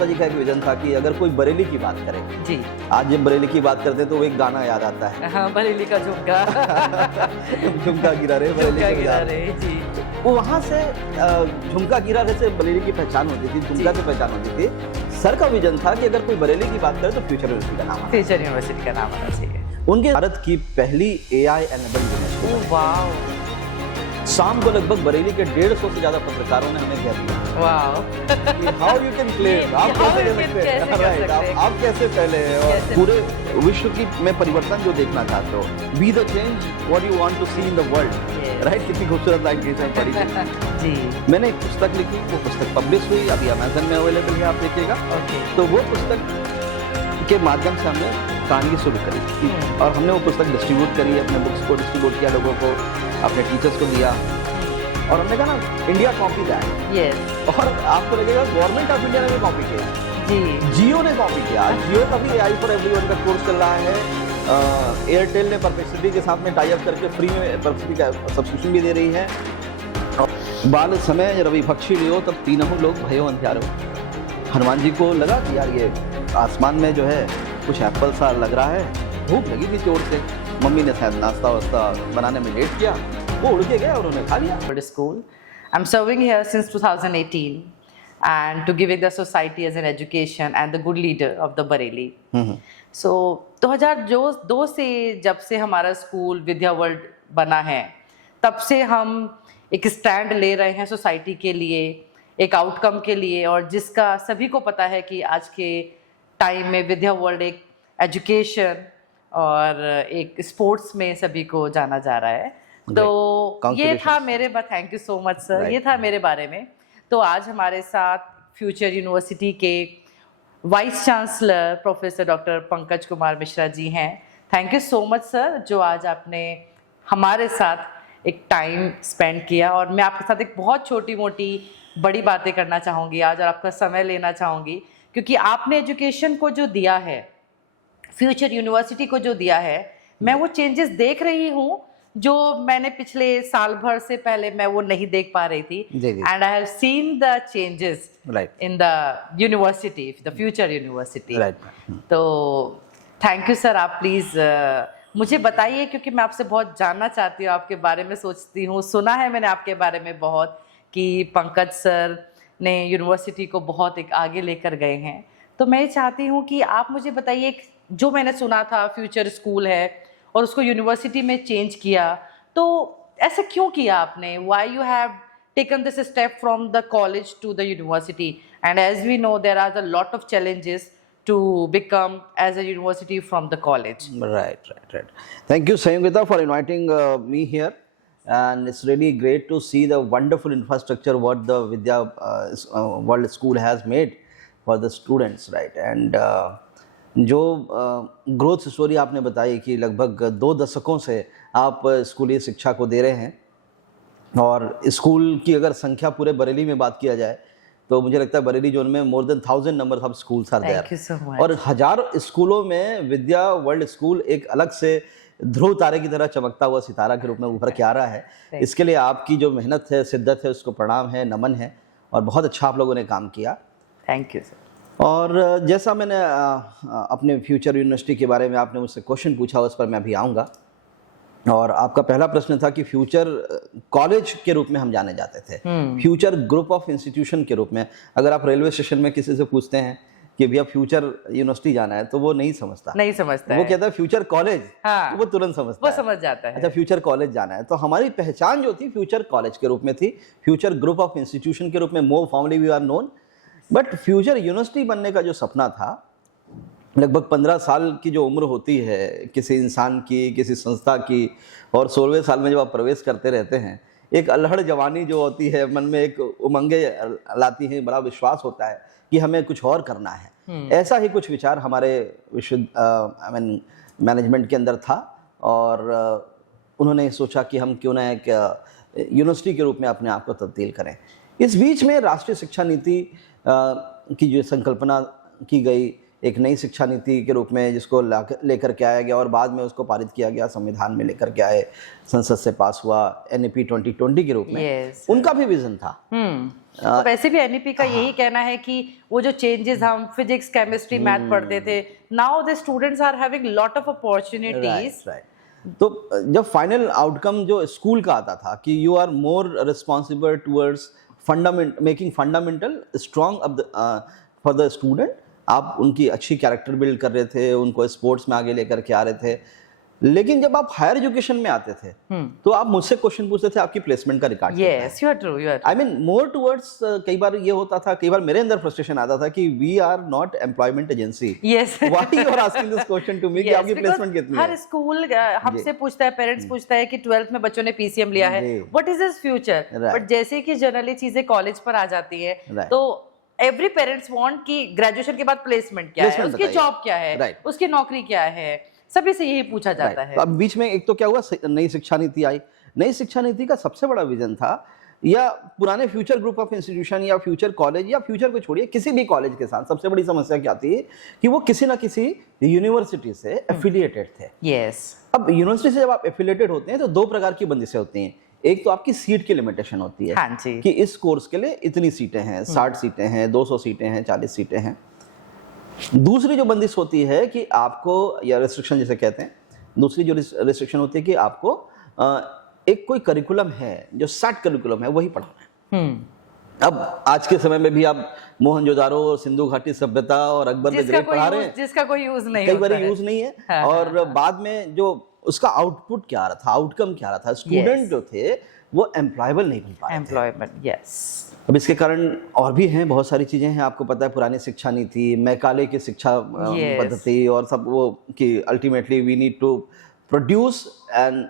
गुप्ता जी का एक विजन था कि अगर कोई बरेली की बात करे जी। आज जब बरेली की बात करते हैं तो वो एक गाना याद आता है हाँ, बरेली का झुमका। झुमका गिरा रे बरेली झुमका के गिरा बाजार। रे, जी। वो वहाँ से झुमका गिरा रे से बरेली की पहचान होती थी, झुमका की पहचान होती थी। सर का विजन था कि अगर कोई बरेली की बात करे तो फ्यूचर यूनिवर्सिटी का नाम आना। फ्यूचर यूनिवर्सिटी का नाम आना चाहिए। उनके भारत की पहली AI enable university. Oh wow! शाम को लगभग बरेली के 150 से ज्यादा पत्रकारों ने हमें कह दिया wow! How you can claim, आप How कैसे you कह can सकते हैं, कैसे कर Right, सकते हैं? आप कैसे पहले हैं और कैसे? पूरे विश्व की में परिवर्तन जो देखना चाहते हो, be the change what you want to see in the world, Yes. Right. कितनी खूबसूरत लाइन की है पढ़ी थी। जी। मैंने एक पुस्तक लिखी, वो पुस्तक पब्लिश हुई, अभी अमेजन में अवेलेबल है, आप देखिएगा। ओके। तो वो पुस्तक के माध्यम से हमने कहानी शुरू करी और हमने वो पुस्तक डिस्ट्रीब्यूट करी, अपने बुक्स को डिस्ट्रीब्यूट किया, लोगों को, अपने टीचर्स को दिया और हमने कहा ना इंडिया कॉपी दैट। यस। और आपको लगेगा गवर्नमेंट ऑफ इंडिया ने भी कॉपी किया, जी। जियो ने कॉपी किया। जियो का भी AI फॉर एवरीवन का कोर्स चल रहा है। एयरटेल ने परप्लेक्सिटी के साथ में टाई अप करके फ्री में परप्लेक्सिटी का सब्सक्रिप्शन भी दे रही है। बाल समय रवि पक्षी लियो तब तीनों लोग भयो अंत्यारो। हनुमान जी को लगा कि यार ये आसमान में जो है कुछ एप्पल सा लग रहा है, भूख लगी थी जोर से, मम्मी ने शायद नाश्ता वास्ता बनाने में लेट किया, वो उड़ के गए और उन्हें खा लिया। School. I'm serving here since 2018 and to giving the society as an education and the good leader of the Bareilly. So 2002 से जब से हमारा स्कूल विद्या वर्ल्ड बना है, तब से हम एक स्टैंड ले रहे हैं सोसाइटी के लिए, एक आउटकम के लिए, और जिसका सभी को पता है कि आज के टाइम में विद्या वर्ल्ड एक एजुकेशन और एक स्पोर्ट्स में सभी को जाना जा रहा है। तो ये था मेरे बारे, thank you so much sir, ये था मेरे बारे में। तो आज हमारे साथ फ्यूचर यूनिवर्सिटी के vice chancellor professor doctor Pankaj Kumar Mishra ji हैं। Thank you so much sir, जो आज आपने हमारे साथ एक टाइम स्पेंड किया, और मैं आपके साथ एक बहुत छोटी मोटी बड़ी बातें करना चाहूँगी आज और आपका समय लेना चाहूँगी, क्योंकि आपने एजुकेशन को जो दिया है, फ्यूचर यूनिवर्सिटी को जो दिया है, मैं वो चेंजेस देख रही हूँ जो मैंने पिछले साल भर से पहले मैं वो नहीं देख पा रही थी। And I have seen the changes in the university, the future university. तो थैंक यू सर, आप प्लीज मुझे बताइए, क्योंकि मैं आपसे बहुत जानना चाहती हूँ, आपके बारे में सोचती हूँ, सुना है मैंने आपके बारे में बहुत कि पंकज सर ने यूनिवर्सिटी को बहुत एक आगे लेकर गए हैं। तो मैं चाहती हूँ कि आप मुझे बताइए, जो मैंने सुना था फ्यूचर स्कूल है और उसको यूनिवर्सिटी में चेंज किया, तो ऐसा क्यों किया आपने? Why you have taken this step from the college to the university? And as we know there are a lot of challenges to become as a university from the college. Right. Thank you, Sayangita, for inviting me here. And it's really great to see the wonderful infrastructure what the Vidya World School has made for the students, right? And जो growth story आपने बताई कि लगभग 2 दशकों से आप स्कूली शिक्षा को दे रहे हैं, और स्कूल की अगर संख्या पूरे बरेली में बात किया जाए तो मुझे लगता है बरेली जोन में more than 1000 number of schools are there, और 1000 स्कूलों में विद्या वर्ल्ड स्कूल एक अलग से ध्रुव तारे की तरह चमकता हुआ सितारा के रूप में उभर के आ रहा है। इसके लिए आपकी जो मेहनत है, शिद्दत है, उसको प्रणाम है, नमन है, और बहुत अच्छा आप लोगों ने काम किया। Thank you sir. और जैसा मैंने अपने फ्यूचर यूनिवर्सिटी के बारे में आपने मुझसे क्वेश्चन पूछा, उस पर मैं अभी आऊँगा। और आपका पहला प्रश्न था कि फ्यूचर कॉलेज के रूप में हम जाने जाते थे, फ्यूचर ग्रुप ऑफ इंस्टीट्यूशन के रूप में। अगर आप रेलवे स्टेशन में किसी से पूछते हैं कि भैया फ्यूचर यूनिवर्सिटी जाना है, तो वो नहीं समझता, वो कहता है फ्यूचर कॉलेज। हाँ, वो तुरंत समझता है, वो समझ जाता है। अच्छा, फ्यूचर कॉलेज जाना है। तो हमारी पहचान जो थी फ्यूचर कॉलेज के रूप में थी, फ्यूचर ग्रुप ऑफ इंस्टीट्यूशन के रूप में more formally we are known. But future university बनने का जो सपना था, लगभग 15 साल की जो उम्र होती है किसी इंसान की, किसी संस्था की, और 16वें साल में जब आप प्रवेश करते रहते हैं, एक अल्हड़ जवानी जो होती है, मन में एक उमंगे लाती हैं, बड़ा विश्वास होता है कि हमें कुछ और करना है। ऐसा ही कुछ विचार हमारे मैनेजमेंट के अंदर था, और उन्होंने सोचा कि हम क्यों ना एक यूनिवर्सिटी के रूप में अपने आप को तब्दील करें। इस बीच में राष्ट्रीय शिक्षा नीति की जो संकल्पना की गई, एक नई शिक्षा नीति के रूप में जिसको लेकर के आया गया और बाद में उसको पारित किया गया, संविधान में लेकर के आए, संसद से पास हुआ NEP 2020 के रूप में। Yes. उनका भी विजन था। तो वैसे भी NEP का यही कहना है कि वो जो चेंजेस हम फिजिक्स, केमिस्ट्री, मैथ पढ़ते थे, now the students are having lot of opportunities. तो जब फाइनल आउटकम जो स्कूल का आता था कि you are more responsible towards making fundamental strong for the student, आप उनकी अच्छी कैरेक्टर बिल्ड कर रहे थे, उनको स्पोर्ट्स में आगे लेकर के आ रहे थे। लेकिन जब आप हायर एजुकेशन में आते थे तो आप मुझसे क्वेश्चन पूछते थे आपकी प्लेसमेंट का record. Yes, you are true, you are. I mean more towards, कई बार ये होता था, कई बार मेरे अंदर फ्रस्ट्रेशन आता था कि we are not employment agency. Yes, why you are asking this question to me कि आपकी प्लेसमेंट कितनी है। हर स्कूल हमसे पूछता है, पेरेंट्स पूछता है कि 12th में बच्चों ने PCM लिया है, what is his future. But जैसे कि जनरली चीजें कॉलेज पर आ जाती है तो एवरी पेरेंट्स वांट कि ग्रेजुएशन के बाद प्लेसमेंट क्या है, उसकी जॉब क्या है, उसकी नौकरी क्या है, सभी से यही पूछा जाता है। तो अब बीच में एक तो क्या हुआ, नई शिक्षा नीति आई। नई शिक्षा नीति का सबसे बड़ा विजन था, या पुराने फ्यूचर ग्रुप ऑफ इंस्टीट्यूशन या फ्यूचर कॉलेज, या फ्यूचर को छोड़िए किसी भी कॉलेज के साथ सबसे बड़ी समस्या क्या थी कि वो किसी ना किसी यूनिवर्सिटी से एफिलिएटेड थे। यस। अब यूनिवर्सिटी से जब आप एफिलिएटेड होते हैं तो दो प्रकार की बंदिशें होती हैं। एक तो आपकी सीट की लिमिटेशन होती है, हाँ जी, कि इस कोर्स के लिए इतनी सीटें हैं, 60 सीटें हैं, 200 सीटें हैं, 40 सीटें हैं। दूसरी जो बंदिश होती है कि आपको, या रेस्ट्रिक्शन जिसे कहते हैं, दूसरी जो रेस्ट्रिक्शन होती है कि आपको एक कोई करिकुलम है जो सेट करिकुलम है वही पढ़ाना है। अब आज के समय में भी आप मोहनजोदारो और सिंधु घाटी सभ्यता और अकबर द ग्रेट पढ़ा रहे हैं, जिसका कोई यूज नहीं, कई बार यूज नहीं है। हाँ, और बाद में जो उसका आउटपुट क्या आ रहा था, आउटकम क्या आ रहा था, स्टूडेंट जो थे वो एम्प्लॉयबल नहीं बन पाए। Employment, yes. अब इसके कारण और भी हैं, बहुत सारी चीजें हैं। आपको पता है पुरानी शिक्षा नीति, मैकाले की शिक्षा पद्धति और सब, वो कि ultimately we need to produce an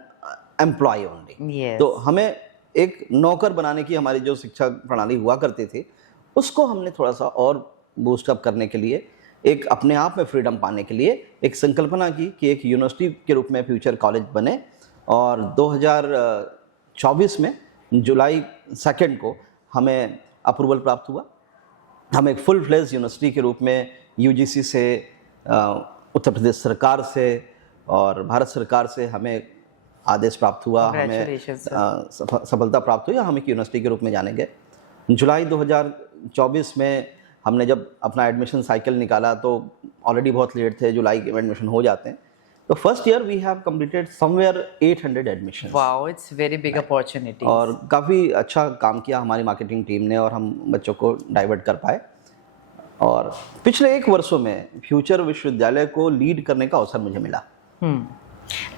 employ only. तो हमें एक नौकर बनाने की हमारी जो शिक्षा प्रणाली हुआ करती थी, उसको हमने थोड़ा सा और बूस्ट अप करने के लिए, एक अपने आप में फ्रीडम पाने के लिए एक संकल्पना की कि एक यूनिवर्सिटी के रूप में फ्यूचर कॉलेज बने। और 2024 में जुलाई 2 को हमें अप्रूवल प्राप्त हुआ। हम एक फुल फ्लेज यूनिवर्सिटी के रूप में UGC से, उत्तर प्रदेश सरकार से और भारत सरकार से हमें आदेश प्राप्त हुआ, हमें सफलता प्राप्त हुई, हम एक यूनिवर्सिटी के रूप में जाने गए। जुलाई 2024 में हमने जब अपना एडमिशन साइकिल निकाला तो ऑलरेडी बहुत लेट थे, जुलाई के एडमिशन हो जाते हैं। तो first year we have completed somewhere 800 admissions. Wow, it's very big opportunity. और काफ़ी अच्छा काम किया हमारी मार्केटिंग टीम ने और हम बच्चों को डाइवर्ट कर पाए। और पिछले 1 वर्षों में फ्यूचर विश्वविद्यालय को लीड करने का अवसर मुझे मिला।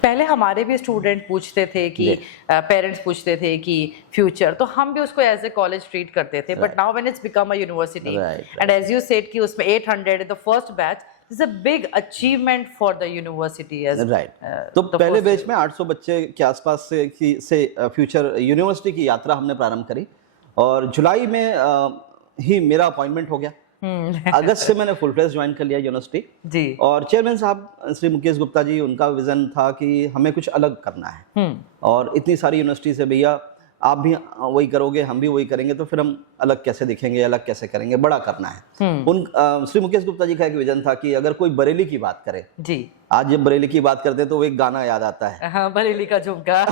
पहले हमारे भी स्टूडेंट पूछते थे कि पेरेंट्स पूछते थे कि फ्यूचर, तो हम भी उसको एज ए कॉलेज ट्रीट करते थे। But now when it's become a university and as you said कि उसमें 800 the first batch is a big achievement for the university as तो पहले बैच में 800 बच्चे के आसपास से फ्यूचर यूनिवर्सिटी की यात्रा हमने प्रारंभ करी। और जुलाई में ही मेरा अपॉइंटमेंट हो गया। अगस्त से मैंने फुल फ्लेज ज्वाइन कर लिया यूनिवर्सिटी जी। और चेयरमैन साहब श्री मुकेश गुप्ता जी, उनका विजन था कि हमें कुछ अलग करना है। और इतनी सारी यूनिवर्सिटी से, भैया आप भी वही करोगे, हम भी वही करेंगे, तो फिर हम अलग कैसे दिखेंगे, अलग कैसे करेंगे, बड़ा करना है। श्री मुकेश गुप्ता जी का एक विजन था कि अगर कोई बरेली की बात करे जी, आज जब बरेली की बात करते हैं तो वो एक गाना याद आता है, हाँ, बरेली का झुमका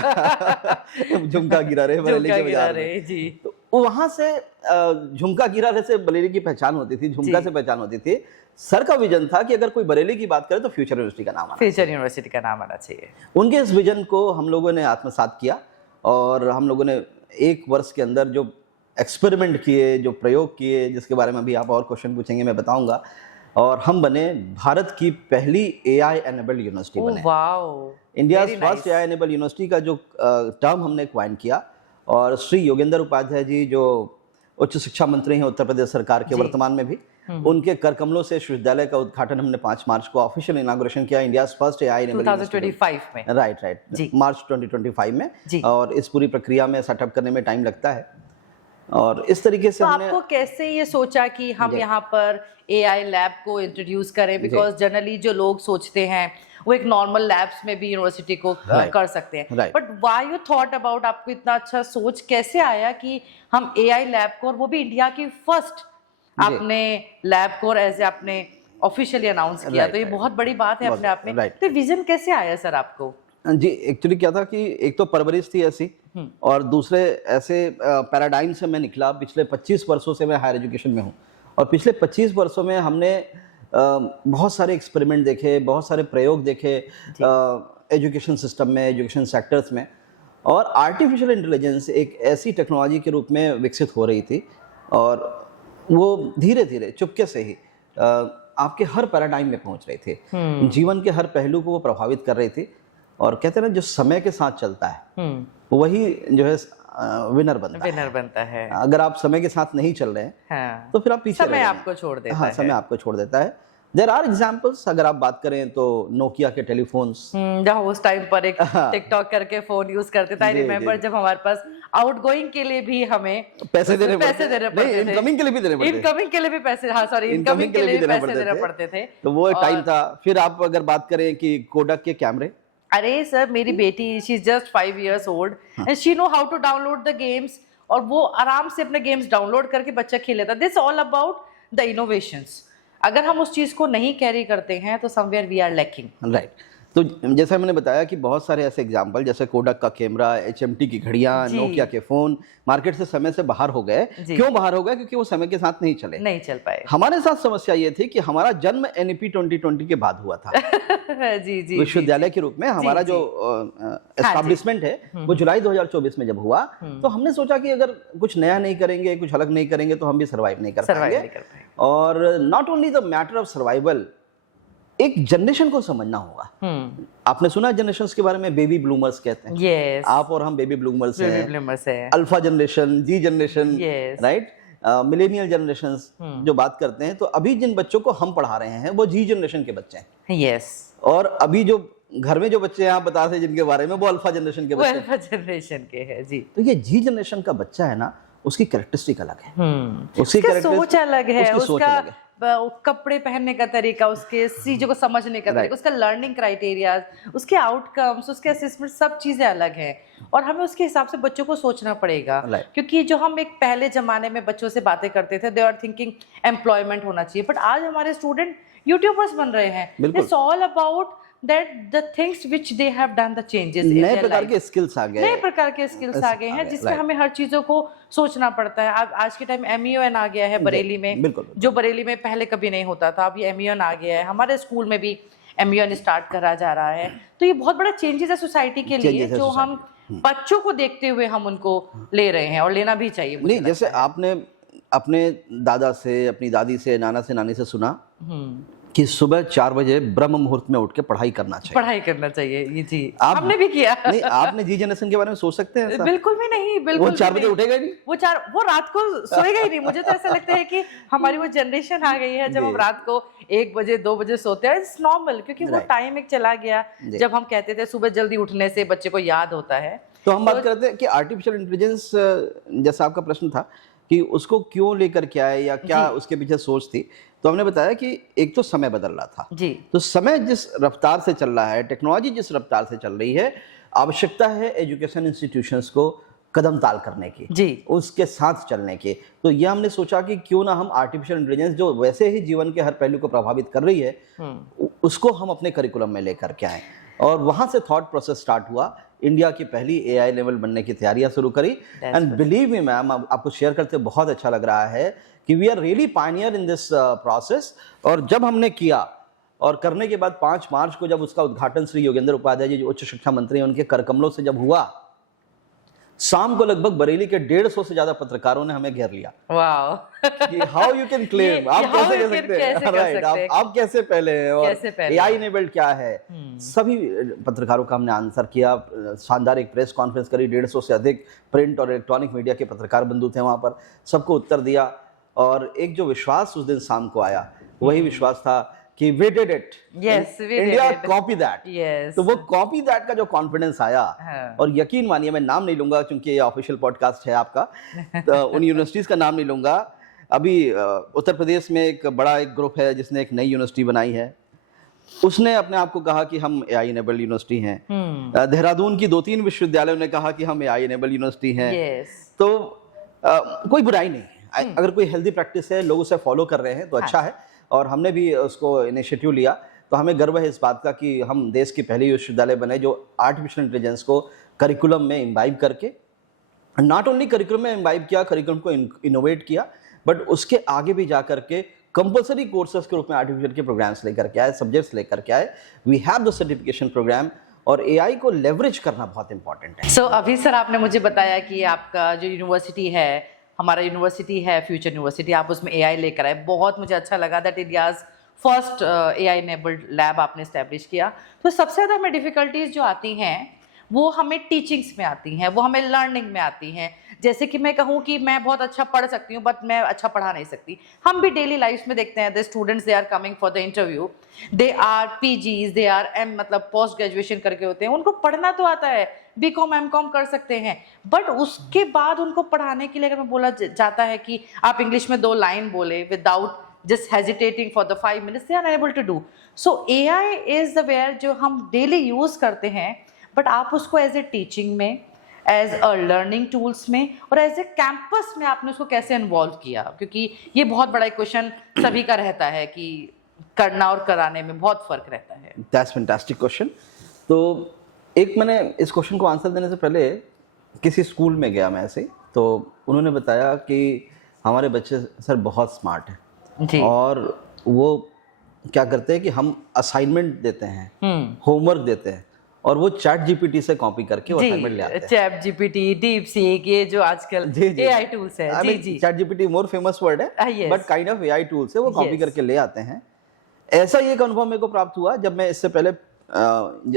झुमका गिरा रहे बरेली के बाजार में जी। तो वहां से झुमका गिरा रहे से बरेली की पहचान होती थी, झुमका से पहचान होती थी। सर का विजन था कि अगर कोई बरेली की बात करे तो फ्यूचर यूनिवर्सिटी का नाम आना, फ्यूचर यूनिवर्सिटी का नाम आना चाहिए। उनके इस विजन को हम लोगों ने आत्मसात किया और हम लोगों ने 1 वर्ष के अंदर जो एक्सपेरिमेंट किए, जो प्रयोग किए, जिसके बारे में अभी आप और क्वेश्चन पूछेंगे मैं बताऊंगा, और हम बने भारत की पहली AI एनेबल्ड यूनिवर्सिटी बने। Wow, India first AI enabled university का जो टर्म हमने क्वाइन किया। और श्री योगेंद्र उपाध्याय जी जो उच्च शिक्षा मंत्री हैं उत्तर प्रदेश सरकार के वर्तमान में भी, उनके कर कमलों से विश्वविद्यालय का उद्घाटन हमने 5 मार्च को ऑफिशियल इनागुरेशन किया इंडिया फर्स्ट AI एनेबल्ड 2025 में। राइट मार्च 2025 में। और इस पूरी प्रक्रिया में सेटअप करने में टाइम लगता है। और इस तरीके से तो आपको कैसे ये सोचा कि हम यहाँ पर AI लैब को इंट्रोड्यूस करें? बिकॉज जनरली जो लोग सोचते हैं वो एक नॉर्मल लैब्स में भी यूनिवर्सिटी को कर सकते हैं, but why you thought about, आपको इतना अच्छा सोच कैसे आया कि हम AI लैब को, और वो भी इंडिया की फर्स्ट आपने लैब को एज आपने ऑफिशियली अनाउंस किया, तो ये बहुत बड़ी बात है अपने आप में। तो विजन कैसे आया सर आपको? जी, एक्चुअली क्या था कि एक तो परवरिश थी ऐसी, और दूसरे ऐसे पैराडाइम से मैं निकला। पिछले 25 वर्षों से मैं हायर एजुकेशन में हूँ, और पिछले 25 वर्षों में हमने बहुत सारे एक्सपेरिमेंट देखे, बहुत सारे प्रयोग देखे एजुकेशन सिस्टम में, एजुकेशन सेक्टर्स में। और आर्टिफिशियल इंटेलिजेंस एक ऐसी टेक्नोलॉजी के रूप में विकसित हो रही थी, और वो धीरे धीरे चुपके से ही आपके हर पैराडाइम में पहुंच रही थी, जीवन के हर पहलू को वो प्रभावित कर रही थी। और कहते हैं ना, जो समय के साथ चलता है वही जो है विनर बनता है। अगर आप समय के साथ नहीं चल रहे हैं, हाँ, तो फिर आप पीछे समय आपको छोड़ देता है। हाँ, समय आपको छोड़ देता है। देयर आर एग्जाम्पल्स, अगर आप बात करें तो नोकिया के टेलीफोन्स, जहाँ उस टाइम पर एक टिकटॉक करके फोन यूज करते थे। आई रिमेम्बर जब हमारे पास आउटगोइंग के लिए भी हमें पैसे देने पड़ते थे, इनकमिंग के लिए भी देने पड़ते थे, इनकमिंग के लिए भी पैसे, हाँ सॉरी, इनकमिंग के लिए भी पैसे देने पड़ते थे। तो वो एक टाइम था। फिर आप अगर बात करें कि कोडक के कैमरे, अरे सर, मेरी बेटी, she is just 5 years old and she know how to download the games, और वो आराम से अपने गेम्स डाउनलोड करके बच्चा खेल लेता। This all about the innovations. अगर हम उस चीज को नहीं कैरी करते हैं तो somewhere we are lacking. Right. तो जैसा मैंने बताया कि बहुत सारे ऐसे एग्जाम्पल, जैसे कोडक का कैमरा, HMT की घड़ियां, नोकिया के फोन मार्केट से समय से बाहर हो गए। क्यों बाहर हो गए? क्योंकि वो समय के साथ नहीं चल पाए। हमारे साथ समस्या ये थी कि हमारा जन्म NEP 2020 के बाद हुआ था। जी, विश्वविद्यालय के रूप में हमारा जो एस्टैब्लिशमेंट है वो जुलाई 2024 में जब हुआ, तो हमने सोचा कि अगर कुछ नया नहीं करेंगे, कुछ अलग नहीं करेंगे, तो हम भी सर्वाइव नहीं कर पाएंगे। और not only the matter of survival, एक जनरेशन को समझना होगा। आपने सुना जनरेशन के बारे में, बेबी ब्लूमर्स कहते हैं। yes. आप और हम बेबी ब्लूमर्स हैं। अल्फा जनरेशन, जी जनरेशन, राइट, मिलेनियल जनरेशन जो बात करते हैं। तो अभी जिन बच्चों को हम पढ़ा रहे हैं वो जी जनरेशन के बच्चे हैं। yes. और अभी जो घर में जो बच्चे आप बता रहे जिनके बारे में, वो अल्फा जनरेशन के बच्चे, अल्फा जनरेशन के हैं जी। तो ये जी जनरेशन का बच्चा है ना, उसकी कैरेक्टरिस्टिक अलग है, उसकी सोच अलग है, उसका कपड़े पहनने का तरीका, उसके चीजों को समझने का तरीका, उसका लर्निंग क्राइटेरिया, उसके आउटकम्स, उसके असेसमेंट, सब चीजें अलग हैं। और हमें उसके हिसाब से बच्चों को सोचना पड़ेगा। क्योंकि जो हम एक पहले जमाने में बच्चों से बातें करते थे, दे आर थिंकिंग एम्प्लॉयमेंट होना चाहिए, बट आज हमारे स्टूडेंट यूट्यूबर्स बन रहे हैं। It's all about that the things which they have done, the changes in their life। नए प्रकार के स्किल्स आ गए, नए प्रकार के स्किल्स आ गए हैं, जिसमें हमें हर चीजों को सोचना पड़ता है। अब आज के टाइम MEON आ गया है बरेली में, जो बरेली में पहले कभी नहीं होता था। अब ये MEON आ गया है, हमारे स्कूल में भी MEON स्टार्ट करा जा रहा है। तो ये बहुत बड़ा चेंजेस है सोसाइटी के लिए, जो हम बच्चों को देखते हुए हम उनको ले रहे हैं, और लेना भी चाहिए। नहीं, जैसे आपने अपने दादा से, अपनी दादी से, नाना से, नानी से सुना कि सुबह 4 बजे ब्रह्म मुहूर्त में उठ के पढ़ाई करना चाहिए। ये जी हमने भी किया। नहीं, आपने जी जनरेशन के बारे में सोच सकते हैं ऐसा? बिल्कुल भी नहीं, बिल्कुल। वो 4 बजे उठेगा ही नहीं, वो रात को सोएगा ही नहीं। मुझे तो ऐसा लगता है कि हमारी वो जनरेशन आ गई है जब हम रात को 1 बजे 2 बजे सोते हैं। इट्स नॉर्मल, क्योंकि वो टाइम एक चला गया जब हम कहते थे सुबह जल्दी उठने से बच्चे को याद होता है। तो हम बात करते हैं कि आर्टिफिशियल इंटेलिजेंस, जैसा आपका प्रश्न था कि उसको क्यों लेकर के आए या क्या उसके पीछे सोच थी, तो हमने बताया कि एक तो समय बदल रहा था जी। तो समय जिस रफ्तार से चल रहा है, टेक्नोलॉजी जिस रफ्तार से चल रही है, आवश्यकता है एजुकेशन इंस्टीट्यूशंस को कदम ताल करने की जी, उसके साथ चलने की। तो ये हमने सोचा कि क्यों ना हम आर्टिफिशियल इंटेलिजेंस, जो वैसे ही जीवन के हर पहलू को प्रभावित कर रही है, उसको हम अपने करिकुलम में लेकर के आए। और वहां से थॉट प्रोसेस स्टार्ट हुआ। इंडिया की पहली AI लेवल बनने की तैयारियां शुरू करी। एंड बिलीव मी मैम, आपको शेयर करते बहुत अच्छा लग रहा है कि we are really pioneer in this process. और जब हमने किया, और करने के बाद 5 मार्च को जब उसका उद्घाटन श्री योगेंद्र उपाध्याय जी, जो उच्च शिक्षा मंत्री हैं, उनके कर कमलों से जब हुआ, शाम को लगभग बरेली के 150 से ज्यादा पत्रकारों ने हमें घेर लिया। हाउ यू कैन क्लेम, आप कैसे कह सकते हैं, राइट, आप कैसे पहले हैं, और AI इनेबल्ड क्या है। सभी पत्रकारों का हमने आंसर किया। शानदार एक प्रेस कॉन्फ्रेंस करी, 150 से अधिक प्रिंट और इलेक्ट्रॉनिक मीडिया के पत्रकार बंधु थे वहां पर, सबको उत्तर दिया। और एक जो विश्वास उस दिन शाम को आया, वही विश्वास था कि we did it, yes, India copy that, yes. तो वो copy that का जो कॉन्फिडेंस आया, और यकीन मानिए, मैं नाम नहीं लूंगा क्योंकि ये ऑफिशियल पॉडकास्ट है आपका, तो उन यूनिवर्सिटीज का नाम नहीं लूंगा। अभी उत्तर प्रदेश में एक बड़ा एक ग्रुप है जिसने एक नई यूनिवर्सिटी बनाई है, उसने अपने आप को कहा कि हम AI इनेबल्ड यूनिवर्सिटी हैं। देहरादून की 2-3 विश्वविद्यालयों ने कहा कि हम AI इनेबल्ड यूनिवर्सिटी हैं। तो कोई बुराई नहीं है, अगर कोई हेल्दी प्रैक्टिस है, लोग उसे फॉलो कर रहे हैं तो अच्छा है। और हमने भी उसको इनिशिएटिव लिया। तो हमें गर्व है इस बात का कि हम देश की पहली विश्वविद्यालय बने जो आर्टिफिशियल इंटेलिजेंस को करिकुलम में इम्बाइब करके, नॉट ओनली करिकुलम में इम्बाइब किया, करिकुलम को इनोवेट किया, बट उसके आगे भी जा करके कंपलसरी कोर्सेज के रूप में आर्टिफिशियल के प्रोग्राम्स लेकर के आए, सब्जेक्ट्स लेकर के आए। We have the certification program, और एआई को लेवरेज करना बहुत इंपॉर्टेंट है। सो अभी सर आपने मुझे बताया कि आपका जो यूनिवर्सिटी है, हमारा यूनिवर्सिटी है फ्यूचर यूनिवर्सिटी, आप उसमें एआई लेकर आए। बहुत मुझे अच्छा लगा that India's first AI enabled lab आपने स्टैब्लिश किया। तो सबसे ज़्यादा हमें डिफ़िकल्टीज जो आती हैं वो हमें टीचिंग्स में आती हैं, वो हमें लर्निंग में आती हैं। जैसे कि मैं कहूँ कि मैं बहुत अच्छा पढ़ सकती हूँ बट मैं अच्छा पढ़ा नहीं सकती। हम भी डेली लाइफ में देखते हैं the students they are coming for the interview, they are PGs, they are M मतलब पोस्ट ग्रेजुएशन करके होते हैं, उनको पढ़ना तो आता है, बीकॉम एमकॉम कर सकते हैं, बट उसके बाद उनको पढ़ाने के लिए अगर मैं बोला जाता है कि आप इंग्लिश में 2 लाइन बोले without just hesitating for the 5 minutes, they are unable to do. So AI is the where जो हम daily use करते हैं, but आप उसको as a teaching में, as a learning tools में और as a campus में आपने उसको कैसे involve किया? क्योंकि ये बहुत बड़ा क्वेश्चन सभी का रहता है कि करना और कराने में बहुत फर्क रहता है। That's fantastic question. तो एक मैंने इस क्वेश्चन को आंसर देने से पहले किसी स्कूल में गया मैं ऐसे, तो उन्होंने बताया कि हमारे बच्चे सर बहुत स्मार्ट हैं जी। और वो क्या करते हैं कि हम असाइनमेंट देते हैं, होमवर्क देते हैं, और वो चैट जीपीटी से कॉपी करके वो असाइनमेंट ले आते हैं। चैट जीपीटी, डीप सीक, ये जो आजकल एआई टूल्स है। जी जी। Chat GPT more famous word है, yes. But kind of AI tools है, वो कॉपी Yes. करके ले आते हैं। ऐसा ये अनुभव मेरे को प्राप्त हुआ जब मैं इससे पहले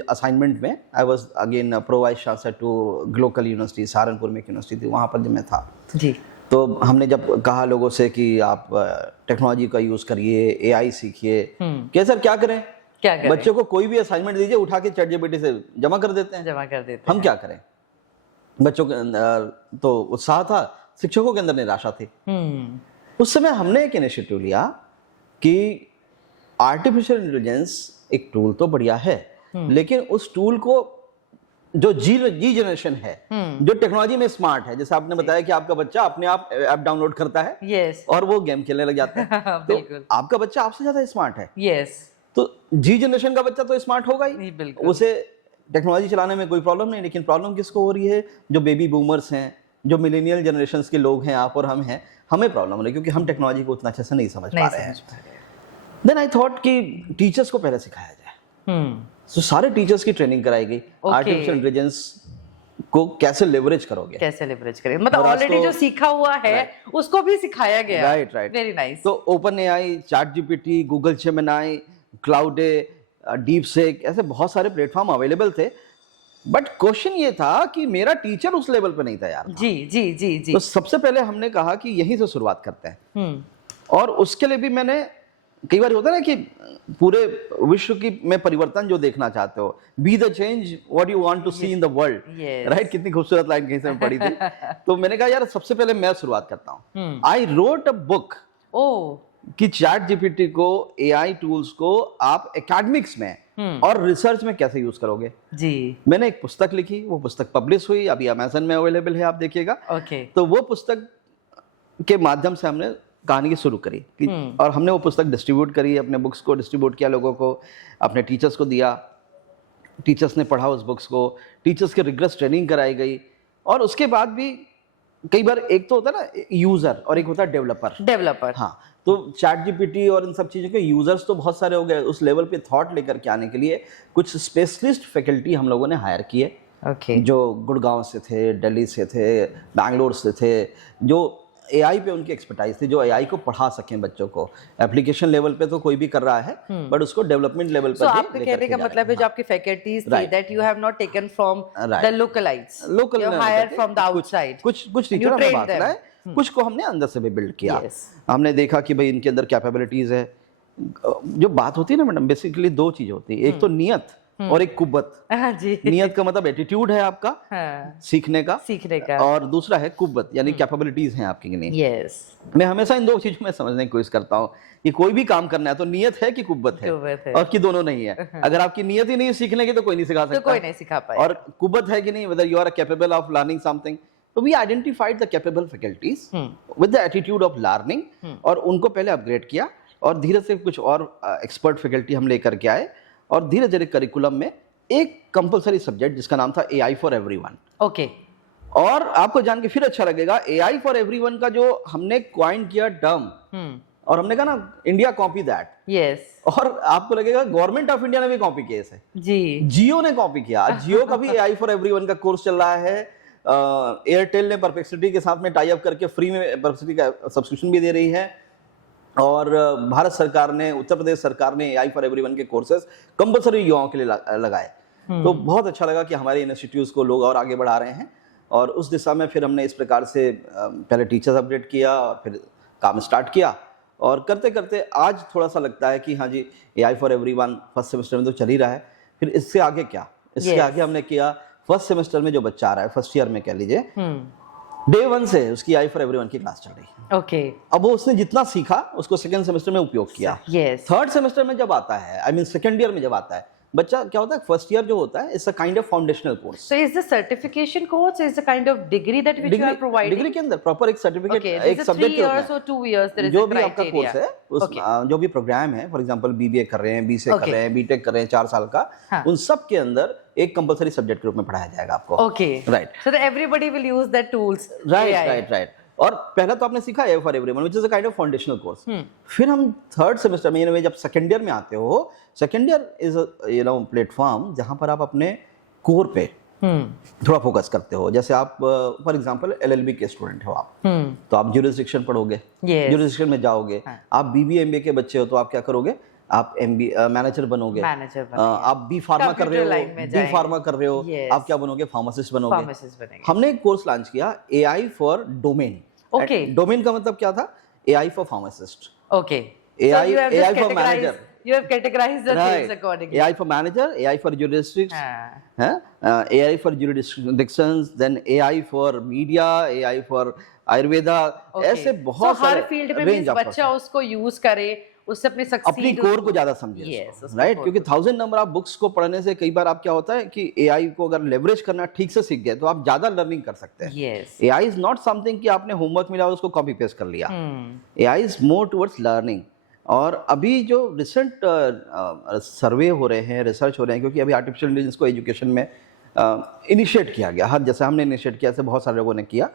असाइनमेंट में I was again pro vice chancellor to Glocal University, Saharanpur में एक यूनिवर्सिटी थी, वहाँ पर जब मैं था जी, तो हमने जब कहा लोगों से कि आप टेक्नोलॉजी का यूज करिए, एआई सीखिए, क्या सर क्या करें? क्या करें? बच्चे को कोई भी असाइनमेंट दीजिए, उठा के चैट जीपीटी से जमा कर देते हैं। जमा कर देते हम क्या करें? बच्चों के अंदर तो उत्साह था, शिक्षकों के अंदर निराशा थी। उस समय हमने एक इनिशिएटिव लिया कि आर्टिफिशियल इंटेलिजेंस एक टूल तो बढ़िया है, लेकिन उस टूल को जो जी जनरेशन है, जो टेक्नोलॉजी में स्मार्ट है, जैसे आपने बताया कि आपका बच्चा अपने आप ऐप डाउनलोड करता है, यस, और वो गेम खेलने लग जाता है, तो आपका बच्चा आपसे ज्यादा स्मार्ट है, यस, तो जी जनरेशन का बच्चा तो स्मार्ट होगा ही, बिल्कुल, उसे टेक्नोलॉजी चलाने में कोई प्रॉब्लम नहीं। लेकिन प्रॉब्लम किसको हो रही है? जो बेबी बूमर्स हैं, जो मिलेनियल जनरेशन के लोग हैं, आप और हम हैं, हमें प्रॉब्लम हो रही है क्योंकि हम टेक्नोलॉजी को उतना अच्छे से नहीं समझ पा रहे हैं। देन आई थॉट कि टीचर्स को पहले सिखाया जाए, तो सारे टीचर्स की ट्रेनिंग कराई गई, आर्टिफिशियल इंटेलिजेंस को कैसे लेवरेज करोगे, कैसे लेवरेज करेंगे, मतलब ऑलरेडी जो सीखा हुआ है उसको भी सिखाया गया। Right, very nice. तो open AI, chat GPT, Google Gemini, Claude, deep seek, ऐसे बहुत सारे प्लेटफॉर्म अवेलेबल थे, बट क्वेश्चन ये था कि मेरा टीचर उस लेवल पे नहीं तैयार था। जी जी जी जी। तो सबसे पहले हमने कहा कि यहीं से शुरुआत करते हैं, और उसके लिए भी मैंने, कई बार होता है ना कि पूरे विश्व की में परिवर्तन जो देखना चाहते हो, be the change what you want to see in the world, right? कितनी खूबसूरत लाइन कहीं से मैं पढ़ी थी। तो मैंने कहा यार सबसे पहले मैं शुरुआत करता हूँ। आई रोट अ बुक कि चैट जीपीटी को, एआई टूल्स को आप एकेडमिक्स में और रिसर्च में कैसे यूज करोगे। जी, मैंने एक पुस्तक लिखी, वो पुस्तक पब्लिश हुई, अभी अमेज़न में अवेलेबल है, आप देखिएगा। ओके। तो वो पुस्तक के माध्यम से हमने कहानी की शुरू करी और हमने वो पुस्तक डिस्ट्रीब्यूट करी, अपने बुक्स को डिस्ट्रीब्यूट किया, लोगों को, अपने टीचर्स को दिया, टीचर्स ने पढ़ा उस बुक्स को, टीचर्स की रिग्रेस ट्रेनिंग कराई गई। और उसके बाद भी कई बार एक तो होता है ना यूजर और एक होता है डेवलपर। हाँ, तो चैट जीपीटी और इन सब चीज़ों के यूजर्स तो बहुत सारे हो गए, उस लेवल पे थॉट लेकर के आने के लिए कुछ स्पेशलिस्ट फैकल्टी हम लोगों ने हायर किए, जो गुड़गांव से थे, दिल्ली से थे, बैंगलोर से थे, जो एआई पे उनकी एक्सपर्टाइज थी, जो एआई को पढ़ा सकें बच्चों को। एप्लीकेशन लेवल पे तो कोई भी कर रहा है, बट उसको डेवलपमेंट लेवल पर आपके कहने का मतलब है जो आपकी फैकल्टीज थी that you have not taken from the localites, you hire from the outside. कुछ टीचर हमने बात कराए, कुछ को हमने अंदर से भी बिल्ड किया। हमने देखा कि भाई इनके अंदर कैपेबिलिटीज है। जो बात होती है ना मैडम, बेसिकली 2 चीज होती है, एक तो नियत और एक कुव्वत। जी। नियत का मतलब एटीट्यूड है आपका, सीखने का, और दूसरा है कुव्वत, यानी कैपेबिलिटीज हैं आपकी कि नहीं। यस, मैं हमेशा इन 2 चीजों में समझने की कोशिश करता हूँ कि कोई भी काम करना है तो नियत है कि कुव्वत है, और कि दोनों नहीं है। अगर आपकी नियत ही नहीं है सीखने की तो कोई नहीं सिखा सकता, कोई नहीं सिखा पाएगा। और कुव्वत है कि नहीं, whether you are capable of learning something. तो we identified the capable faculties with the attitude of learning, और उनको पहले अपग्रेड किया, और धीरे से कुछ और एक्सपर्ट फैकल्टी हम लेकर के आए और धीरे धीरे करिकुलम में एक कंपलसरी सब्जेक्ट जिसका नाम था AI फॉर एवरीवन। ओके। और आपको जान के फिर अच्छा लगेगा, AI फॉर एवरीवन का जो हमने क्वाइन किया टर्म, और हमने कहा ना इंडिया कॉपी दैट। यस। और आपको लगेगा गवर्नमेंट ऑफ इंडिया ने भी कॉपी किया इसे, जी। जियो ने कॉपी किया। जियो का भी AI फॉर एवरीवन का कोर्स चल रहा है। एयरटेल ने परप्लेक्सिटी के साथ में टाई अप करके फ्री में परप्लेक्सिटी का सब्सक्रिप्शन भी दे रही है। और भारत सरकार ने, उत्तर प्रदेश सरकार ने AI फॉर एवरीवन के कोर्सेज कंपलसरी युवाओं के लिए लगाए। तो बहुत अच्छा लगा कि हमारे इंस्टीट्यूट्स को लोग और आगे बढ़ा रहे हैं। और उस दिशा में फिर हमने इस प्रकार से पहले टीचर्स अपडेट किया और फिर काम स्टार्ट किया। और करते करते आज थोड़ा सा लगता है कि हाँ जी, AI for everyone first semester में तो चल ही रहा है, फिर इससे आगे क्या? इससे आगे हमने किया, फर्स्ट सेमेस्टर में जो बच्चा आ रहा है, फर्स्ट ईयर में कह लीजिए, डे 1 से उसकी AI फॉर एवरीवन की क्लास चल रही है। ओके। अब वो उसने जितना सीखा उसको सेकंड सेमेस्टर में उपयोग किया। यस। थर्ड सेमेस्टर में जब आता है, आई मीन सेकंड ईयर में जब आता है बच्चा, क्या होता है, फर्स्ट ईयर जो होता है it's a kind of foundational course. So is the certification course is the kind of degree that which you are providing? Degree के अंदर प्रॉपर एक सर्टिफिकेट, Okay, एक this is 3 subject years or 2 years there is जो a भी आपका criteria. Course है उस जो भी प्रोग्राम है, फॉर एग्जांपल BBA कर रहे हैं, BCA कर रहे हैं, BTech कर रहे हैं 4 साल का, हाँ. उन सब के अंदर एक कंपलसरी सब्जेक्ट के रूप में पढ़ाया जाएगा आपको। Okay. Right So that everybody will use that tools. Right AI. Right right. और पहला तो आपने सीखा AI for everyone which is a kind of foundational course. फिर हम थर्ड सेमेस्टर में, यानी जब सेकंड ईयर में आते हो, सेकंड ईयर इज प्लेटफॉर्म जहां पर आप अपने कोर पे थोड़ा फोकस करते हो। जैसे आप फॉर एग्जांपल LLB के स्टूडेंट हो आप, तो आप ज्यूरिसडिक्शन पढ़ोगे, Yes. ज्यूरिसडिक्शन में जाओगे। आप BBA MBA के बच्चे हो तो आप क्या करोगे, आप मैनेजर बनोगे। Manager आप B फार्मा कर रहे Computer line हो, में B जाएंगे। फार्मा कर रहे हो, Yes. आप क्या बनोगे, फार्मासिस्ट बनोगे। Pharmacist बनेंगे। हमने एक कोर्स लॉन्च किया AI for domain. Okay. Domain का मतलब क्या था, AI for pharmacist, Okay. AI So you have just AI for categorized- manager. You have categorized the things accordingly. AI for manager, AI for jurisdictions, हाँ. AI for jurisdictions, then AI for media, AI for Ayurveda, Okay. ऐसे बहुत So, हर सारे field में range means आपका बच्चा उसको use करे, उससे अपनी अपनी सक्सीड कोर को ज्यादा समझे। Yes, उसको राइट core क्योंकि 1000 नंबर आप बुक्स को पढ़ने से कई बार आप क्या होता है कि AI को अगर लेवरेज करना ठीक से सीख गए तो आप ज्यादा लर्निंग कर सकते हैं। Yes. AI is not something कि आपने होमवर्क मिला और उसको कॉपी पेस्ट कर लिया। AI is more towards learning. और अभी जो रिसेंट सर्वे हो रहे हैं, रिसर्च हो रहे हैं, क्योंकि अभी आर्टिफिशियल इंटेलिजेंस को एजुकेशन में इनिशिएट किया गया, हर जैसे हमने इनिशिएट किया ऐसे बहुत सारे लोगों ने किया।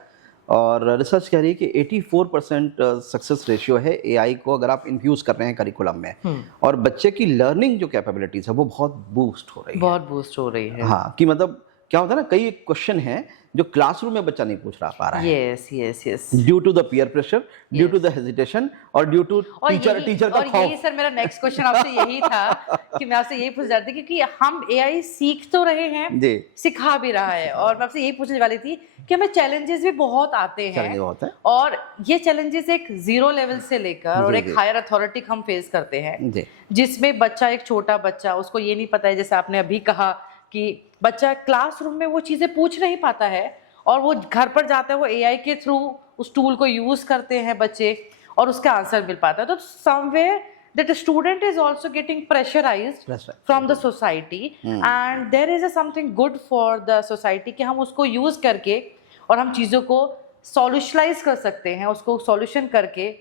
और रिसर्च कह रही है कि 84% सक्सेस रेशियो है AI को अगर आप इन्फ्यूज कर रहे हैं करिकुलम में। और बच्चे की लर्निंग जो कैपेबिलिटीज है वो बहुत बूस्ट हो रही है। बहुत बूस्ट हो रही है। हाँ, कि मतलब क्या होता है ना, कई क्वेश्चन हैं जो क्लासरूम में बच्चा नहीं पूछ पा रहा है, yes yes yes. Due to the peer pressure, due to the hesitation और ड्यू टू टीचर का और यही खौफ। सर मेरा नेक्स्ट क्वेश्चन आपसे यही था कि मैं आपसे यही पूछ रही थी, क्योंकि हम AI सीख तो रहे हैं, जी, सिखा भी रहा है, और मैं आपसे यही पूछने वाली थी कि हमें चैलेंजेस भी बहुत आते चैलेंज हैं, बहुत है। और ये चैलेंजेस एक 0 लेवल से लेकर और जी, एक जी। हायर अथॉरिटी हम फेस करते हैं, जी, जिसमें बच्चा, एक छोटा बच्चा, उसको ये नहीं पता है, जैसे आपने अभी कहा कि बच्चा क्लासरूम में वो चीजें पूछ नहीं पाता है, और वो घर पर जाता है, वो AI के थ्रू उस टूल को यूज करते हैं बच्चे, और उसका आंसर मिल पाता है। तो somewhere that a student is also getting pressurized That's right. from the society, and there is a something good for the society कि हम उसको यूज करके और हम चीज़ों को सॉल्यूशलाइज कर सकते हैं, उसको सॉल्यूशन करके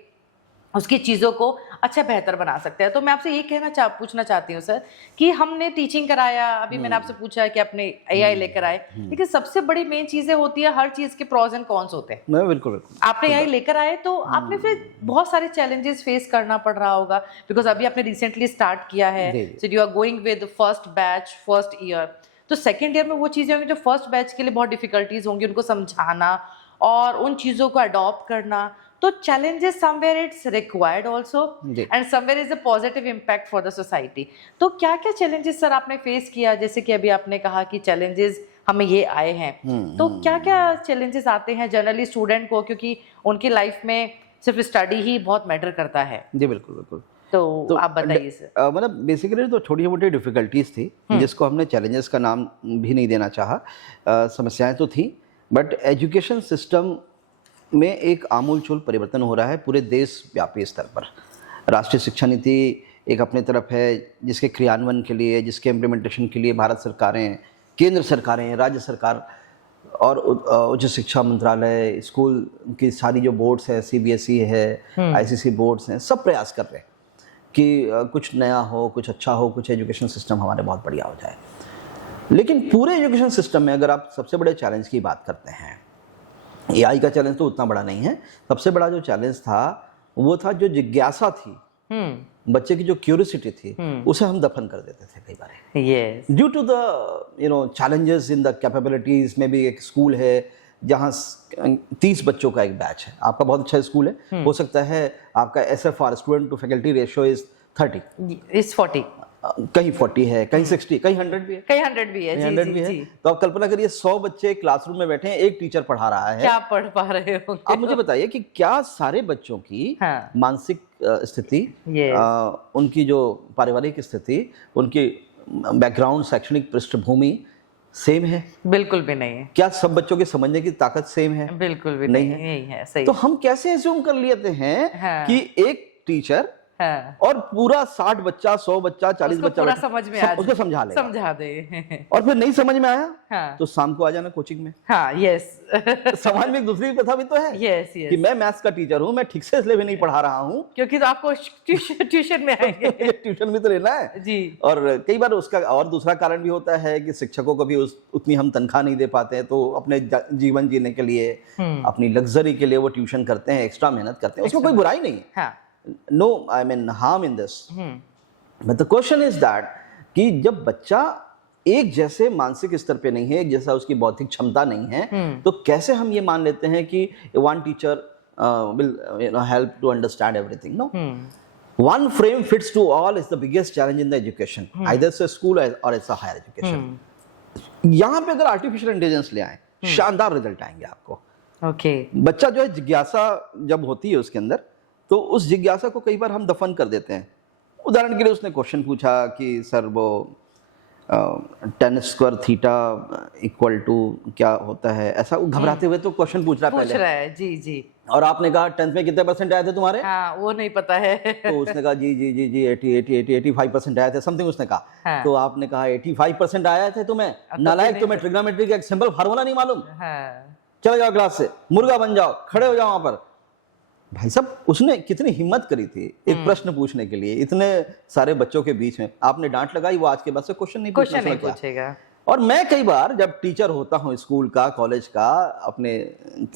उसकी चीज़ों को अच्छा बेहतर बना सकते हैं। तो मैं आपसे ये पूछना चाहती हूँ सर कि हमने टीचिंग कराया, अभी मैंने आपसे पूछा है कि आपने AI लेकर आए, लेकिन सबसे बड़ी मेन चीज़ें होती है, हर चीज़ के प्रॉज एंड कॉन्स होते हैं। बिल्कुल बिल्कुल। आपने AI लेकर आए तो आपने फिर बहुत सारे चैलेंजेस फेस करना पड़ रहा होगा, बिकॉज अभी आपने रिसेंटली स्टार्ट किया है, so you are going with first batch first year, तो सेकेंड ईयर में वो चीज़ें होंगी जो फर्स्ट बैच के लिए बहुत डिफिकल्टीज होंगी, उनको समझाना और उन चीज़ों को अडॉप्ट करना। तो challenges somewhere it's required also and somewhere is a positive impact for the society। तो क्या क्या challenges सर आपने फेस किया, जैसे कि अभी आपने कहा कि challenges हमें ये आए हैं, तो क्या क्या challenges आते हैं जनरली स्टूडेंट को, क्योंकि उनकी लाइफ में सिर्फ स्टडी ही बहुत मैटर करता है। जी बिल्कुल बिल्कुल। तो आप बताइए सर। मतलब बेसिकली तो छोटी मोटी डिफिकल्टीज थी जिसको हमने चैलेंजेस का नाम भी नहीं देना चाहा। समस्याएं तो थी, बट एजुकेशन सिस्टम में एक आमूलचूल परिवर्तन हो रहा है पूरे देश व्यापी स्तर पर। राष्ट्रीय शिक्षा नीति एक अपने तरफ है जिसके क्रियान्वयन के लिए, जिसके इम्प्लीमेंटेशन के लिए भारत सरकारें, केंद्र सरकारें, राज्य सरकार और उच्च शिक्षा मंत्रालय, स्कूल की सारी जो बोर्ड्स है, CBSE है, ICC बोर्ड्स हैं, सब प्रयास कर रहे हैं। कि कुछ नया हो, कुछ अच्छा हो, कुछ एजुकेशन सिस्टम हमारे बहुत बढ़िया हो जाए। लेकिन पूरे एजुकेशन सिस्टम में अगर आप सबसे बड़े चैलेंज की बात करते हैं, एआई का चैलेंज तो उतना बड़ा नहीं है, सबसे बड़ा जो चैलेंज था वो था जो जिज्ञासा थी, बच्चे की जो क्यूरियोसिटी थी, उसे हम दफन कर देते थे कई बार, yes due to the challenges in the capabilities. में भी एक स्कूल है जहाँ 30 बच्चों का एक बैच है, आपका बहुत अच्छा स्कूल है, हो सकता है आपका SFR student to faculty ratio is 30, is 40, कहीं 40 है, कहीं 60, कहीं 100 भी है, कहीं 100 भी है, कहीं जी 100 जी भी है। जी। तो आप कल्पना करिए 100 बच्चे क्लासरूम में बैठे हैं, एक टीचर पढ़ा रहा है। क्या पढ़ पा रहे होंगे? आप मुझे बताइए कि क्या सारे बच्चों की हाँ। मानसिक स्थिति, Yes. उनकी जो पारिवारिक स्थिति, उनकी बैकग्राउंड, शैक्षणिक पृष्ठभूमि सेम है? बिल्कुल भी नहीं है, क्या सब बच्चों की समझने की ताकत सेम है? बिल्कुल भी नहीं नहीं है, यही है, सही। तो हम कैसे एज्यूम कर लेते हैं हाँ। कि एक टीचर हाँ, और पूरा 60 बच्चा, 100 बच्चा, 40 उसको बच्चा पूरा बैठा- समझ में आ उसको समझा लेगा, समझा दे। और फिर नहीं समझ में आया हाँ तो शाम को आ जाना कोचिंग में। हाँ, यस समाज में एक दूसरी प्रथा भी तो है यस कि यस, मैं मैथ्स का टीचर हूँ, मैं ठीक से इसलिए भी नहीं पढ़ा रहा हूँ, क्योंकि तो आपको ट्यूशन में आएंगे। ट्यूशन भी तो लेना है। जी। और कई बार उसका और दूसरा कारण भी होता है कि शिक्षकों को भी उतनी हम तनख्वाह नहीं दे पाते हैं, तो अपने जीवन जीने के लिए, अपनी लग्जरी के लिए वो ट्यूशन करते हैं, एक्स्ट्रा मेहनत करते हैं, उसमें कोई बुराई नहीं है। हाँ, no I mean harm in this, but the question is that कि जब बच्चा एक जैसे मानसिक स्तर पे नहीं है, एक जैसा उसकी बौद्धिक क्षमता नहीं है, तो कैसे हम ये मान लेते हैं कि one teacher will help to understand everything? No, one frame fits to all is the biggest challenge in the education, either it's a school or it's a higher education. यहाँ पे अगर आर्टिफिशियल इंटेलिजेंस ले आए, शानदार result आएंगे आपको। Okay, बच्चा जो है, जिज्ञासा जब होती है उसके अंदर, तो उस जिज्ञासा को कई बार हम दफन कर देते हैं। उदाहरण के लिए उसने क्वेश्चन पूछा कि सर वो tan square theta equal to क्या होता है, ऐसा वो घबराते हुए तो क्वेश्चन पूछ रहा है पूछ पहले, रहा है, जी जी। और आपने कहा 10th में कितने परसेंट आए थे तुम्हारे? हाँ, वो नहीं पता है। तो उसने कहा जी जी जी जी 85% आए थे, समथिंग उसने कहा। हाँ। तो आपने कहा 85% आए थे तुम्हें, नालायक, तुम्हें ट्रिग्नोमेट्री का एक सिंपल फार्मूला नहीं मालूम, हाँ, चले जाओ क्लास से, मुर्गा बन जाओ, खड़े हो जाओ वहां पर। भाई साहब, उसने कितनी हिम्मत करी थी एक प्रश्न पूछने के लिए, इतने सारे बच्चों के बीच में। आपने डांट लगाई, वो आज के बाद से क्वेश्चन नहीं पूछना क्वेश्चन नहीं क्या। पूछेगा। और मैं कई बार जब टीचर होता हूँ स्कूल का, कॉलेज का, अपने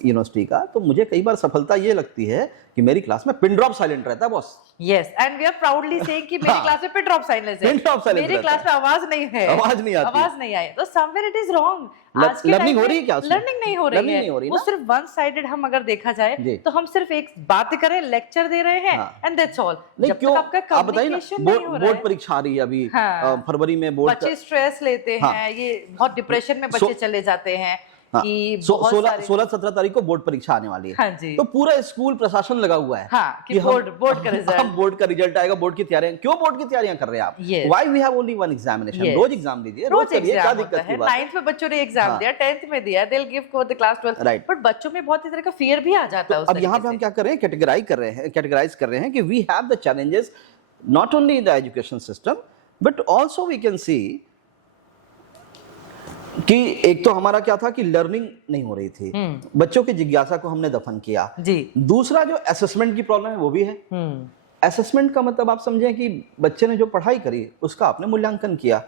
यूनिवर्सिटी का, तो मुझे कई बार सफलता ये लगती है कि मेरी क्लास में पिन ड्रॉप साइलेंट रहता है boss. Yes, and we are proudly saying कि मेरी हाँ। क्लास में पिन ड्रॉप साइलेंस है, पिन ड्रॉप साइलेंस मेरी रहता क्लास में आवाज नहीं है, आवाज नहीं आती, आवाज नहीं आई, तो समवेयर इट इज रॉन्ग। आज के लर्निंग time हो में रही है क्या उसमें? लर्निंग नहीं हो Learning रही नहीं हो रही है, वो ना? सिर्फ वन साइडेड। हम अगर देखा जी। जाए तो हम सिर्फ एक बात कर रहे हैं, लेक्चर दे रहे हैं, हाँ। And that's all. नहीं, जब क्यों? तक आपका आप बताइए ना, कम्युनिकेशन नहीं हो रहा बोर्ड है, परीक्षा आ रही है अभी, हाँ। फरवरी में बोर्ड बच्चे स्ट्रेस लेते हाँ। हैं, ये बहुत डिप्रेशन में बच्चे चले जाते हैं कि बहुत 16-17 तारीख को बोर्ड परीक्षा आने वाली है। हाँ जी। तो पूरा स्कूल प्रशासन लगा हुआ है हाँ, कि बोर्ड का रिजल्ट, हम बोर्ड का रिजल्ट आएगा, बोर्ड की तैयारियां। क्यों बोर्ड की तैयारियां कर रहे हैं आप? Yes. Why we have only one examination? Yes. रोज एग्जाम दीजिए, रोज करिए, क्या एग्जाम दिक्कत होता की है। बात है? 9th में बच्चों ने एग्जाम हाँ। दिया, 10th में दिया, they'll give for the class 12, Right. But बच्चों में बहुत ही तरह का फियर भी आ जाता है उस अब यहाँ पे तरीके हम क्या कर रहे हैं, कैटेगराइज कर रहे हैं कि we have the challenges not only in the education system, but also we can see कि एक तो हमारा क्या था कि लर्निंग नहीं हो रही थी, बच्चों की जिज्ञासा को हमने दफन किया। जी। दूसरा जो असेसमेंट की प्रॉब्लम है वो भी है। असेसमेंट का मतलब आप समझें कि बच्चे ने जो पढ़ाई करी उसका आपने मूल्यांकन किया।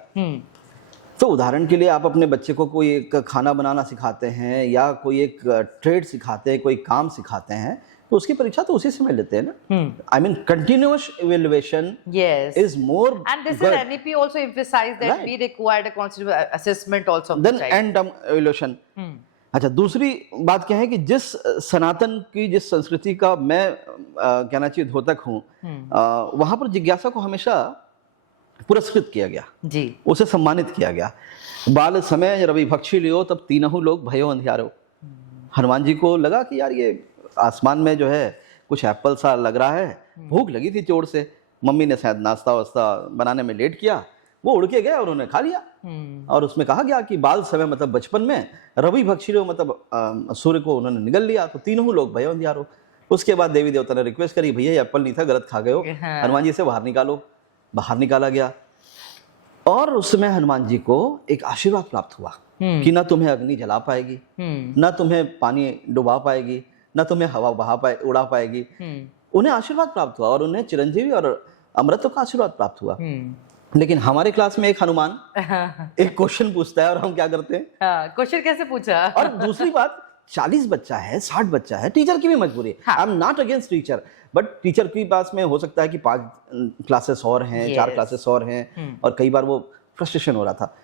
तो उदाहरण के लिए आप अपने बच्चे को कोई एक खाना बनाना सिखाते हैं या कोई एक ट्रेड सिखाते हैं, कोई काम सिखाते हैं, तो उसकी परीक्षा तो उसी समय लेते हैं ना। I mean continuous evaluation Yes. Is more And this is NEP also emphasized that Right. we required a considerable assessment also of the then child. And term evaluation. अच्छा, दूसरी बात क्या है कि जिस सनातन की, जिस संस्कृति का मैं कहना चाहिए द्योतक हूँ, वहां पर जिज्ञासा को हमेशा पुरस्कृत किया गया, जी। उसे सम्मानित किया गया। बाल समय रवि भक्षी लियो तब तीनहु लोग भयो अंधियारो। हनुमान जी को लगा कि यार ये आसमान में जो है कुछ एप्पल सा लग रहा है, भूख लगी थी जोर से, मम्मी ने शायद नाश्ता वास्ता बनाने में लेट किया, वो उड़ के गए और उन्होंने खा लिया। और उसमें कहा गया कि बाल समय मतलब बचपन में, रवि भक्षी लियो मतलब सूर्य को उन्होंने निगल लिया, तो तीनों लोग भयो अंधियारो। उसके बाद देवी देवता ने रिक्वेस्ट करी, भैया ये एप्पल नहीं था, गलत खा गए हो, हाँ। हनुमान जी से बाहर निकालो। बाहर निकाला गया और उस समय हनुमान जी को एक आशीर्वाद प्राप्त हुआ कि ना तुम्हें अग्नि जला पाएगी, ना तुम्हें पानी डुबा पाएगी, ना तुम्हें हवा उड़ा पाएगी। उन्हें आशीर्वाद प्राप्त हुआ और उन्हें चिरंजीवी और अमृतों का आशीर्वाद प्राप्त हुआ। लेकिन हमारे क्लास में एक हनुमान एक क्वेश्चन पूछता है और हम क्या करते हैं? क्वेश्चन कैसे पूछा? और दूसरी बात, 40 बच्चा है, 60 बच्चा है, टीचर की भी मजबूरी है। I am not against teacher, but teacher के पास में हो सकता है कि 5 क्लासेस और हैं, 4 क्लासेस और हैं, और कई बार वो फ्रस्ट्रेशन हो रहा था।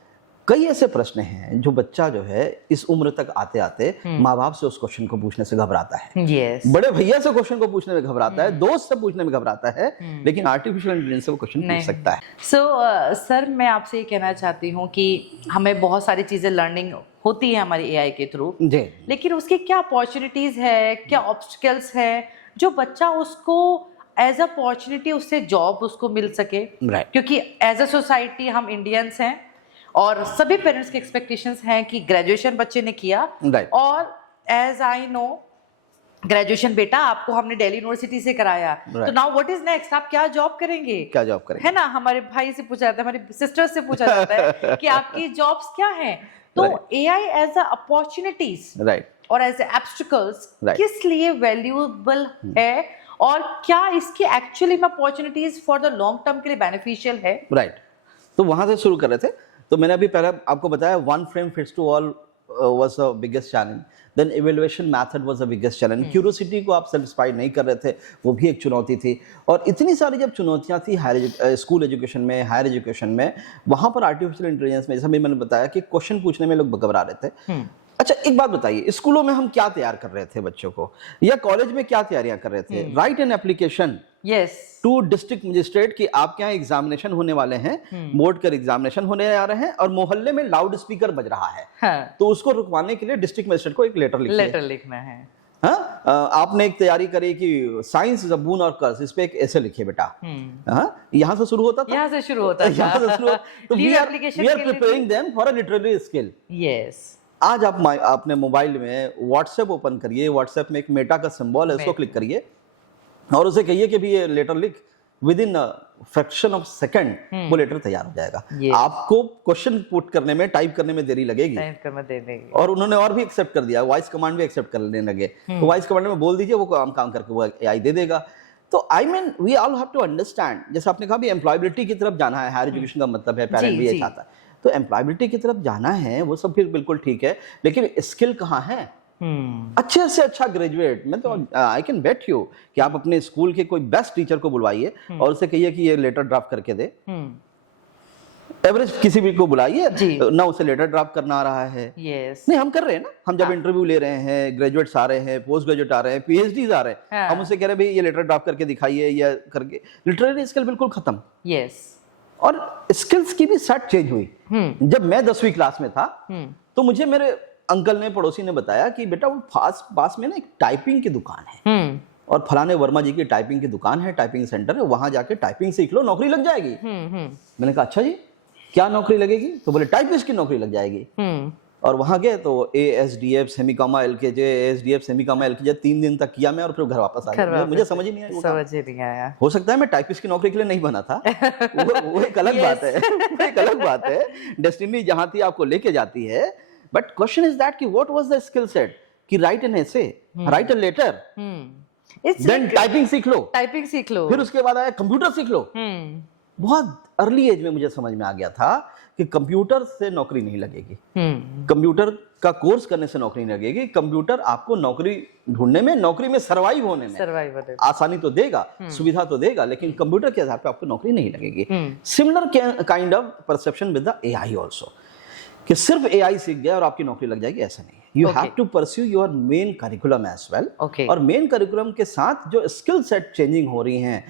कई ऐसे प्रश्न हैं जो बच्चा जो है इस उम्र तक आते आते माँ बाप से उस क्वेश्चन को पूछने से घबराता है, बड़े भैया से क्वेश्चन को पूछने में घबराता है, दोस्त से पूछने में घबराता है, लेकिन आर्टिफिशियल इंटेलिजेंस से वो क्वेश्चन पूछ सकता है। सर मैं आपसे ये कहना चाहती हूँ कि हमें बहुत सारी चीजें लर्निंग होती है हमारी एआई के थ्रू, लेकिन उसकी क्या अपॉर्चुनिटीज है, क्या ऑब्स्टिकल्स है जो बच्चा उसको एज अपॉर्चुनिटी उससे जॉब उसको मिल सके? क्योंकि एज अ सोसाइटी हम इंडियंस हैं और सभी पेरेंट्स की एक्सपेक्टेशंस हैं कि ग्रेजुएशन बच्चे ने किया, और एज आई नो ग्रेजुएशन बेटा आपको हमने दिल्ली यूनिवर्सिटी से कराया, तो नाउ व्हाट इज नेक्स्ट, आप क्या जॉब करेंगे, क्या जॉब करेंगे, है ना? हमारे भाई से पूछा जाता है, हमारी सिस्टर से पूछा जाता है कि आपकी जॉब्स क्या हैं। तो एआई एज अ अपॉर्चुनिटीज और एज ऑब्स्टिकल्स किस लिए वैल्यूएबल है, और क्या इसकी एक्चुअली में opportunities for the long term के लिए बेनिफिशियल है? तो वहां से शुरू कर रहे थे। तो मैंने अभी पहले आपको बताया one frame fits to all was the biggest challenge, then evaluation method was the biggest challenge, curiosity को आप सेटिस्फाई नहीं कर रहे थे, वो भी एक चुनौती थी। और इतनी सारी जब चुनौतियां थी हायर स्कूल एजुकेशन में, हायर एजुकेशन में, वहां पर आर्टिफिशियल इंटेलिजेंस में, जैसा भी मैंने बताया कि क्वेश्चन पूछने में लोग घबरा रहे थे। अच्छा एक बात बताइए, स्कूलों में हम क्या तैयार कर रहे थे बच्चों को, या कॉलेज में क्या तैयारियां कर रहे थे? Right an application to district magistrate कि आपके यहाँ एग्जामिनेशन होने वाले हैं, बोर्ड का एग्जामिनेशन होने आ रहे हैं, और मोहल्ले में लाउड स्पीकर बज रहा है, तो उसको रुकवाने के लिए डिस्ट्रिक्ट मजिस्ट्रेट को एक लेटर लिखना है। हाँ, आपने एक तैयारी करी कि साइंस इज अ बून और कर्स, इस पे एक ऐसे लिखे बेटा। हाँ, यहाँ से शुरू होता था, यहाँ से शुरू होता था। तो we are preparing them for a literary skill. आज आपने मोबाइल में व्हाट्सएप ओपन करिए, व्हाट्सएप में एक मेटा का सिंबल है, उसको क्लिक करिए और उसे कहिए कि भी ये लेटर लिख, with in fraction of second वो लेटर तैयार हो जाएगा। आपको क्वेश्चन पुट करने में, टाइप करने में देरी लगेगी, और उन्होंने और भी एक्सेप्ट कर दिया, वॉइस कमांड भी एक्सेप्ट करने लगे, तो वॉइस कमांड में बोल दीजिए, वो काम करके वो एआई दे देगा। तो I mean we all have to understand, जैसे आपने कहा भी एम्प्लॉयबिलिटी की तरफ जाना है, हायर एजुकेशन का मतलब है, पेरेंट भी ये चाहता है, तो एम्प्लॉयबिलिटी की तरफ जाना है, वो सब फिर बिल्कुल ठीक है, लेकिन स्किल कहाँ है? अच्छे से अच्छा ग्रेजुएट, मैं तो आई कैन बेट यू कि आप अपने स्कूल के कोई बेस्ट टीचर को बुलवाइए और उसे कहिए कि ये लेटर ड्राफ्ट करके दे। एवरेज किसी भी को बुलाइए ना, उसे लेटर ड्राफ्ट करना आ रहा है। नहीं, हम कर रहे हैं ना, हम जब इंटरव्यू ले रहे हैं, ग्रेजुएट्स आ रहे हैं, पोस्ट ग्रेजुएट आ रहे हैं, पीएचडीज आ रहे हैं, हम उसे कह रहे हैं भाई ये लेटर ड्राफ्ट करके दिखाइए, या करके लिटरेरी स्किल बिल्कुल खत्म। और स्किल्स की भी सेट चेंज हुई। जब मैं 10वीं क्लास में था तो मुझे मेरे अंकल ने, पड़ोसी ने बताया कि बेटा वो पास में ना एक टाइपिंग की दुकान है, और फलाने वर्मा जी की टाइपिंग की दुकान है, टाइपिंग सेंटर है, वहां जाके टाइपिंग सीख लो, नौकरी लग जाएगी। मैंने कहा अच्छा जी, क्या नौकरी लगेगी? तो बोले टाइपिस्ट की नौकरी लग जाएगी। और वहां गए तो ASDF सेमिकॉमा LKJ, ASDF सेमिकॉमा LKJ 3 दिन तक किया मैं, और फिर घर वापस आ गया। मुझे समझ ही नहीं आया। हो सकता है मैं टाइपिस्ट की नौकरी के लिए नहीं बना था, वो एक अलग बात है, वो एक अलग बात है। डेस्टिनी जहां थी आपको लेके जाती है, बट क्वेश्चन इज दैट कि what was the skill set, कि right an essay, right a letter, then typing सीख लो, फिर उसके बाद आया कंप्यूटर सीख लो। बहुत अर्ली एज में मुझे समझ में आ गया था कि कंप्यूटर से नौकरी नहीं लगेगी, कंप्यूटर का कोर्स करने से नौकरी नहीं लगेगी। कंप्यूटर आपको नौकरी ढूंढने में, नॉकरी में सर्वाइव होने में आसानी तो देगा, सुविधा तो देगा, लेकिन कंप्यूटर के आधार पर आपको नौकरी नहीं लगेगी। Similar kind of perception with the AI also, कि सिर्फ एआई सीख गया और आपकी नौकरी लग जाएगी, ऐसा नहीं है। You have to pursue your main curriculum as well, और मेन करिकुलम के साथ जो स्किल सेट चेंजिंग हो रही हैं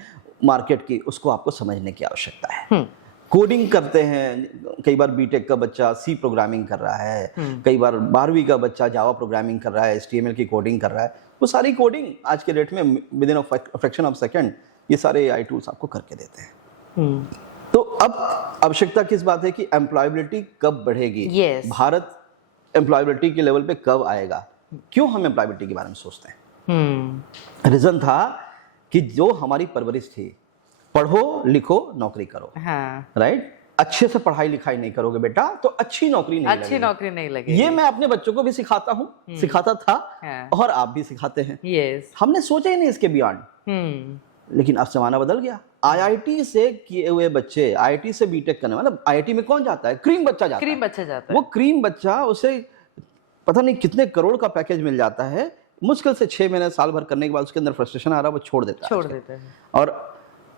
मार्केट की, उसको आपको समझने की आवश्यकता है। कोडिंग करते हैं, कई बार बीटेक का बच्चा सी प्रोग्रामिंग कर रहा है, कई बार 12वीं का बच्चा जावा प्रोग्रामिंग कर रहा है, HTML की कोडिंग कर रहा है। वो सारी कोडिंग आज के डेट में with in a fraction of second ये सारे AI टूल्स आपको करके देते हैं। तो अब आवश्यकता किस बात है कि एम्प्लॉयबिलिटी कब बढ़ेगी, भारत एम्प्लॉयबिलिटी के लेवल पे कब आएगा? क्यों हम एम्प्लॉयबिलिटी के बारे में सोचते हैं? रीजन था कि जो हमारी परवरिश थी, पढ़ो लिखो नौकरी करो, राइट? अच्छे से पढ़ाई लिखाई नहीं करोगे बेटा तो अच्छी नौकरी नहीं लगेगी। ये मैं अपने बच्चों को भी सिखाता हूँ, सिखाता था, और आप भी सिखाते हैं। हमने सोचा ही नहीं इसके बियॉन्ड, लेकिन अब जमाना बदल गया। आईआईटी से किए हुए बच्चे, आईआईटी से बीटेक करने, मतलब आईआईटी में कौन जाता है? क्रीम बच्चा जाता क्रीम है। बच्चा जाता है। वो क्रीम बच्चा, उसे पता नहीं कितने करोड़ का पैकेज मिल जाता है, मुश्किल से 6 महीने साल भर करने के बाद उसके अंदर फ्रस्ट्रेशन आ रहा है, वो छोड़ देता है। छोड़ देते हैं। और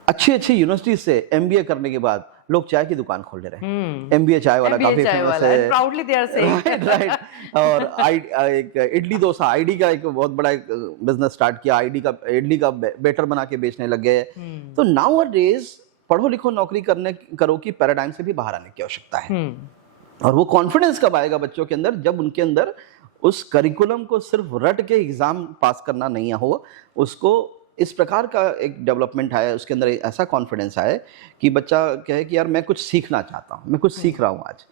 अच्छी अच्छी यूनिवर्सिटी से एमबीए करने के बाद लोग चाय की दुकान खोल ले रहे हैं। एमबीए चाय वाला MBA काफी चाय फेमस वाला, है। and proudly they are saying. Right. और एक इडली डोसा, आईडी का एक बहुत बड़ा एक बिजनेस स्टार्ट किया, इडली का बेटर बना के बेचने लग गए। तो नाउ डेज पढ़ो लिखो नौकरी करो की पैराडाइम से भी बाहर आने की आवश्यकता है। और वो कॉन्फिडेंस कब आएगा बच्चों के अंदर? जब उनके अंदर उस करिकुलम को सिर्फ रट के एग्जाम पास करना नहीं हो, उसको इस प्रकार का एक डेवलपमेंट आया, उसके अंदर ऐसा कॉन्फिडेंस आए कि बच्चा कहे कि यार मैं कुछ सीखना चाहता हूँ, मैं कुछ सीख रहा हूँ आज।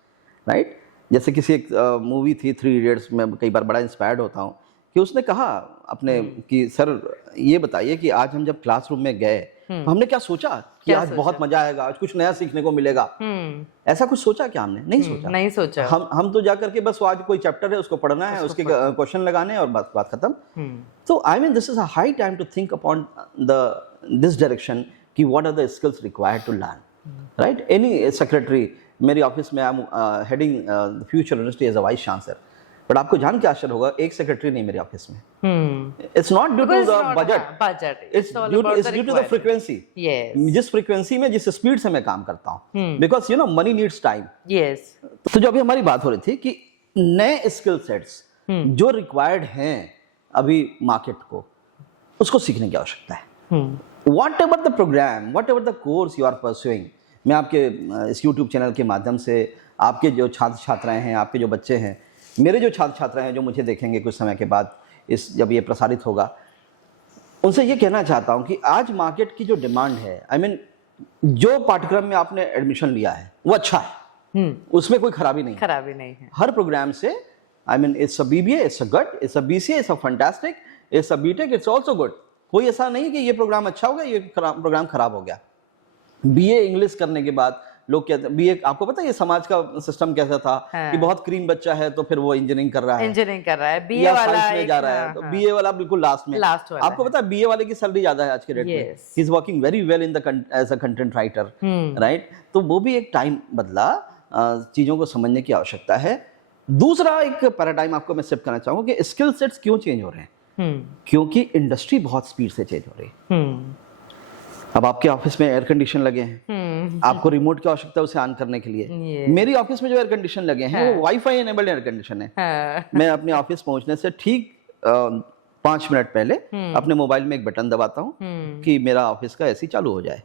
राइट। जैसे किसी एक मूवी थी 3 इडियट्स में, कई बार बड़ा इंस्पायर्ड होता हूँ कि उसने कहा अपने कि सर ये बताइए कि आज हम जब क्लासरूम में गए तो हमने क्या सोचा कि आज बहुत मजा आएगा, आज कुछ नया सीखने को मिलेगा। ऐसा कुछ सोचा क्या हमने? नहीं सोचा। नहीं सोचा। हम तो जाकर के बस वो आज कोई चैप्टर है उसको पढ़ना है, उसके क्वेश्चन लगाने हैं और बस बात खत्म। तो I mean this is a high time to think upon this direction कि what are the skills required to learn. Right. Any secretary, मेरी ऑफिस में I am heading the future university as a vice chancellor, but आपको जान के आश्चर्य होगा एक secretary नहीं मेरे ऑफिस में। It's not due to the budget, it's due to the frequency. जिस फ्रीक्वेंसी में, जिस स्पीड से मैं काम करता हूँ, because you know money needs time. Yes. तो जो अभी हमारी बात हो रही थी कि नए स्किल सेट्स जो रिक्वायर्ड हैं अभी मार्केट को, उसको सीखने की आवश्यकता है। Whatever the program, whatever the course you are pursuing, मैं आपके इस यूट्यूब चैनल के माध्यम से आपके जो छात्र छात्राएं हैं, आपके जो बच्चे हैं, मेरे जो छात्र छात्राएं हैं जो मुझे देखेंगे कुछ समय के बाद, जब ये प्रसारित होगा, उनसे ये कहना चाहता हूं कि आज मार्केट की जो डिमांड है, आई मीन जो पाठ्यक्रम में आपने एडमिशन लिया है वो अच्छा है, उसमें कोई खराबी नहीं है। हर प्रोग्राम से, I mean it's a BBA, it's a good, it's a BCA, it's a fantastic, it's a BTech, it's also good. कोई ऐसा नहीं कि ये प्रोग्राम अच्छा हो गया, ये प्रोग्राम खराब हो गया। बीए इंग्लिश करने के बाद लोग कहते हैं बीए, आपको पता है ये समाज का सिस्टम कैसा था कि बहुत क्रीम बच्चा है तो फिर वो इंजीनियरिंग कर रहा है, बीए वाला में जा रहा है, तो बीए वाला बिल्कुल लास्ट में। आपको पता है बीए वाले की सैलरी ज्यादा है आज के डेट में। He is working very well in the as a content writer. Right. तो वो भी एक टाइम बदला, चीजों को समझने की आवश्यकता है। दूसरा एक पैराडाइम आपको मैं शिफ्ट करना चाहूंगा कि स्किल सेट्स क्यों चेंज हो रहे हैं? क्योंकि इंडस्ट्री बहुत स्पीड से चेंज हो रही है। अब आपके ऑफिस में एयर कंडीशन लगे हैं, आपको रिमोट की आवश्यकता है उसे ऑन करने के लिए। मेरी ऑफिस में जो एयर कंडीशन लगे हैं वो वाईफाई एनेबल्ड एयर कंडीशन है। मैं अपने ऑफिस पहुंचने से ठीक 5 मिनट पहले अपने मोबाइल में एक बटन दबाता हूँ कि मेरा ऑफिस का एसी चालू हो जाए,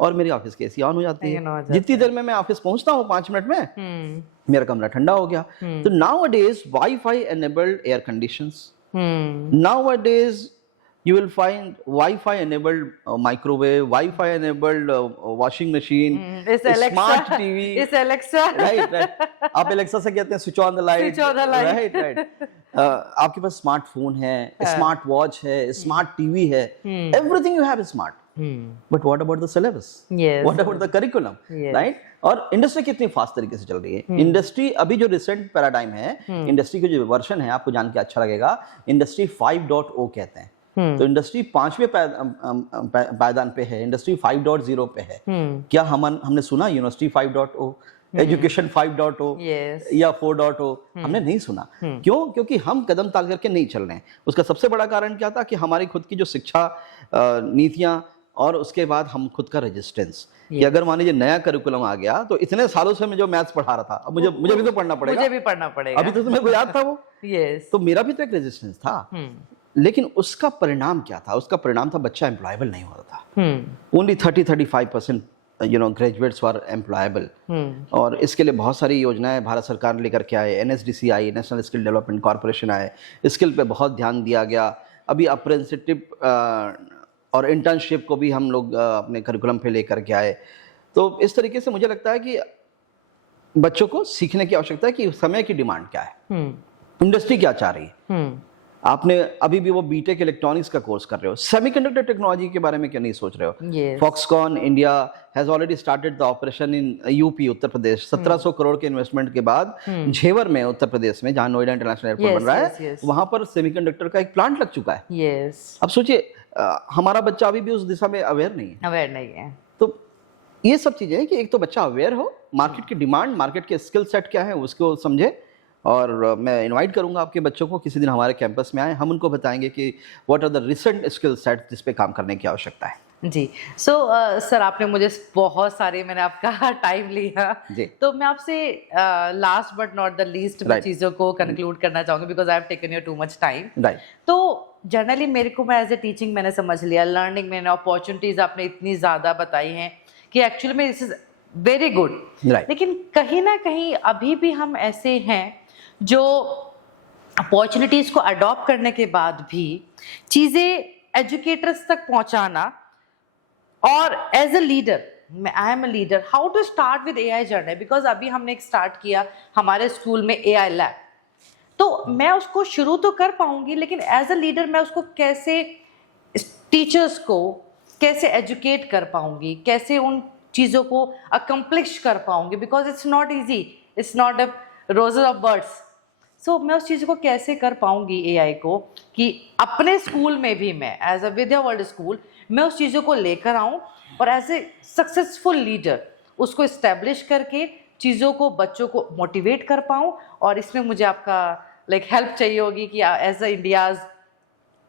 और मेरी ऑफिस की एसी ऑन हो जाती है। जितनी देर में मैं ऑफिस पहुंचता हूँ 5 मिनट में मेरा कमरा ठंडा हो गया। तो नाउ अडेज wifi enabled air conditions, now अडेज you will find Wi-Fi enabled microwave, Wi-Fi enabled washing machine, smart TV, it's Alexa, right. आप Alexa से कहते हैं switch on the light, right. आपके पास स्मार्टफोन है, स्मार्ट वॉच है, स्मार्ट टीवी है, everything you have is smart. But what about the syllabus? What about the curriculum? Right? और industry कितनी फास्ट तरीके से चल रही है। इंडस्ट्री अभी जो रिसेंट पैराडाइम है, इंडस्ट्री के जो वर्जन है, आपको जान के अच्छा लगेगा, इंडस्ट्री 5.0 कहते हैं। तो इंडस्ट्री 5वें पायदान पे है, इंडस्ट्री 5.0 पे है। क्या हमने सुना यूनिवर्सिटी 5.0, एजुकेशन 5.0 या 4.0? हमने नहीं सुना। क्यों? क्योंकि हम कदम ताल करके नहीं चल रहे हैं। उसका सबसे बड़ा कारण क्या था कि हमारी खुद की जो शिक्षा नीतियां, और उसके बाद हम खुद का रेजिस्टेंस कि अगर मान लीजिए नया करिकुलम आ गया तो इतने सालों से मैं जो मैथ्स पढ़ा रहा था, अब मुझे भी तो पढ़ना पड़ेगा, मुझे भी पढ़ना पड़ेगा। अभी तो तुम्हें को याद था वो। तो मेरा भी तो एक रेजिस्टेंस था। लेकिन उसका परिणाम क्या था? उसका परिणाम था बच्चा एम्प्लॉयबल नहीं होता था। ओनली 30-35% ग्रेजुएट्स वर एम्प्लॉयबल। और इसके लिए बहुत सारी योजनाएं भारत सरकार ने लेकर के आए, एनएसडीसी आई, नेशनल स्किल डेवलपमेंट कॉर्पोरेशन आए, स्किल पे बहुत ध्यान दिया गया। अभी अप्रेंटिसशिप और इंटर्नशिप को भी हम लोग अपने करिकुलम पे लेकर के आए। तो इस तरीके से मुझे लगता है कि बच्चों को सीखने की आवश्यकता है कि समय की डिमांड क्या है, इंडस्ट्री क्या चाह रही है। आपने अभी भी वो बीटेक इलेक्ट्रॉनिक्स का कोर्स कर रहे हो, सेमीकंडक्टर टेक्नोलॉजी के बारे में क्यों नहीं सोच रहे हो? Yes. Foxconn India has already started the operation in UP, Uttar Pradesh. 1700 crore के इन्वेस्टमेंट के बाद झेवर में, उत्तर प्रदेश में, जहां नोएडा इंटरनेशनल एयरपोर्ट बन रहा है, वहां पर सेमीकंडक्टर का एक प्लांट लग चुका है। यस, अब सोचिए, हमारा बच्चा अभी भी उस दिशा में अवेयर नहीं है। अवेयर नहीं है। तो ये सब चीजें हैं कि एक तो बच्चा अवेयर हो, मार्केट की डिमांड, मार्केट के स्किल सेट क्या है उसको समझे। और मैं इनवाइट करूंगा आपके बच्चों को किसी दिन हमारे कैंपस में आए, हम उनको बताएंगे कि what are the recent skill set जिस पे काम करने की आवश्यकता है। जी, सो सर आपने मुझे बहुत सारे, मैंने आपका टाइम लिया जी। तो मैं आपसे last but not the least Right. चीज़ों को कंक्लूड करना चाहूंगी because I have taken your too much time. Right. तो जनरली मेरे को, मैं एज ए टीचिंग मैंने समझ लिया, लर्निंग मैंने अपॉर्चुनिटीज आपने इतनी ज़्यादा बताई हैं कि एक्चुअली में this is very good. Right. लेकिन कहीं ना कहीं अभी भी हम ऐसे हैं जो अपॉर्चुनिटीज को अडॉप्ट करने के बाद भी चीज़ें एजुकेटर्स तक पहुंचाना, और as a leader, I am a leader, how to start with AI journey, because अभी हमने एक स्टार्ट किया हमारे स्कूल में एआई लैब, तो मैं उसको शुरू तो कर पाऊंगी, लेकिन एज अ लीडर मैं उसको कैसे, टीचर्स को कैसे एजुकेट कर पाऊंगी, कैसे उन चीज़ों को अकम्प्लिश कर पाऊंगी, because it's not easy, it's not a roses of birds. So मैं उस चीज़ को कैसे कर पाऊंगी एआई को कि अपने स्कूल में भी मैं as a Vidya World School मैं उस चीज़ों को लेकर आऊं और एज ए सक्सेसफुल लीडर उसको इस्टेब्लिश करके चीज़ों को, बच्चों को मोटिवेट कर पाऊं। और इसमें मुझे आपका हेल्प चाहिए होगी कि as a India's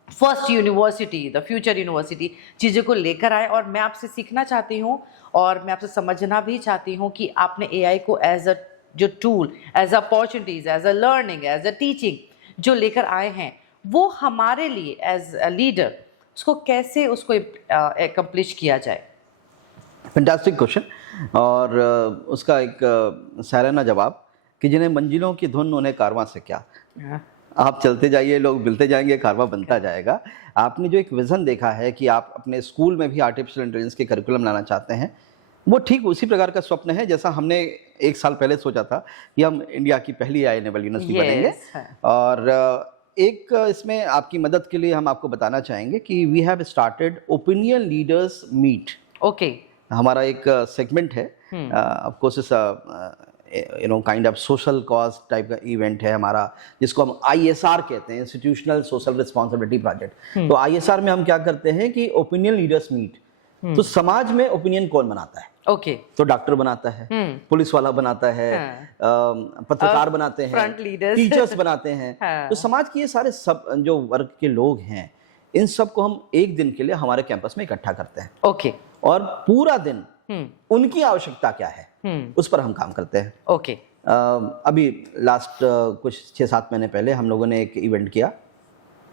first university, the future university, चीज़ों को लेकर आए। और मैं आपसे सीखना चाहती हूँ और मैं आपसे समझना भी चाहती हूँ कि आपने एआई को एज अ जो tool, as opportunities, as a learning, as a teaching जो लेकर आए हैं, वो हमारे लिए एज अ लीडर उसको कैसे उसको एकम्प्लिश किया जाए। Fantastic question. और उसका एक सालाना जवाब कि जिन्हें मंजिलों की धुन उन्हें कारवां से क्या। आप चलते जाइए, लोग मिलते जाएंगे, कारवां बनता जाएगा। आपने जो एक विज़न देखा है कि आप अपने स्कूल में भी आर्टिफिशियल इंटेलिजेंस के करिकुलम लाना चाहते हैं, वो ठीक उसी प्रकार का स्वप्न है जैसा हमने 1 साल पहले सोचा था कि हम इंडिया की पहली एआई एनेबल यूनिवर्सिटी बनेंगे। और एक इसमें आपकी मदद के लिए हम आपको बताना चाहेंगे कि we have started opinion leaders meet. Okay, हमारा एक सेगमेंट है, ऑफ कोर्स इस kind of social cause type का इवेंट है हमारा, जिसको हम आईएसआर कहते हैं, इंस्टीट्यूशनल सोशल रिस्पॉन्सिबिलिटी प्रोजेक्ट। तो आईएसआर में हम क्या करते हैं कि ओपिनियन लीडर्स मीट। तो समाज में ओपिनियन कौन बनाता है? ओके, तो डॉक्टर बनाता है, पुलिस वाला बनाता है, पत्रकार बनाते हैं, फ्रंट लीडर्स, टीचर्स बनाते हैं। तो समाज के ये सारे सब जो वर्ग के लोग हैं, इन सब को हम एक दिन के लिए हमारे कैंपस में इकट्ठा करते हैं। ओके, और पूरा दिन उनकी आवश्यकता क्या है उस पर हम काम करते हैं। ओके, अभी लास्ट कुछ 6-7 महीने पहले हम लोगों ने एक इवेंट किया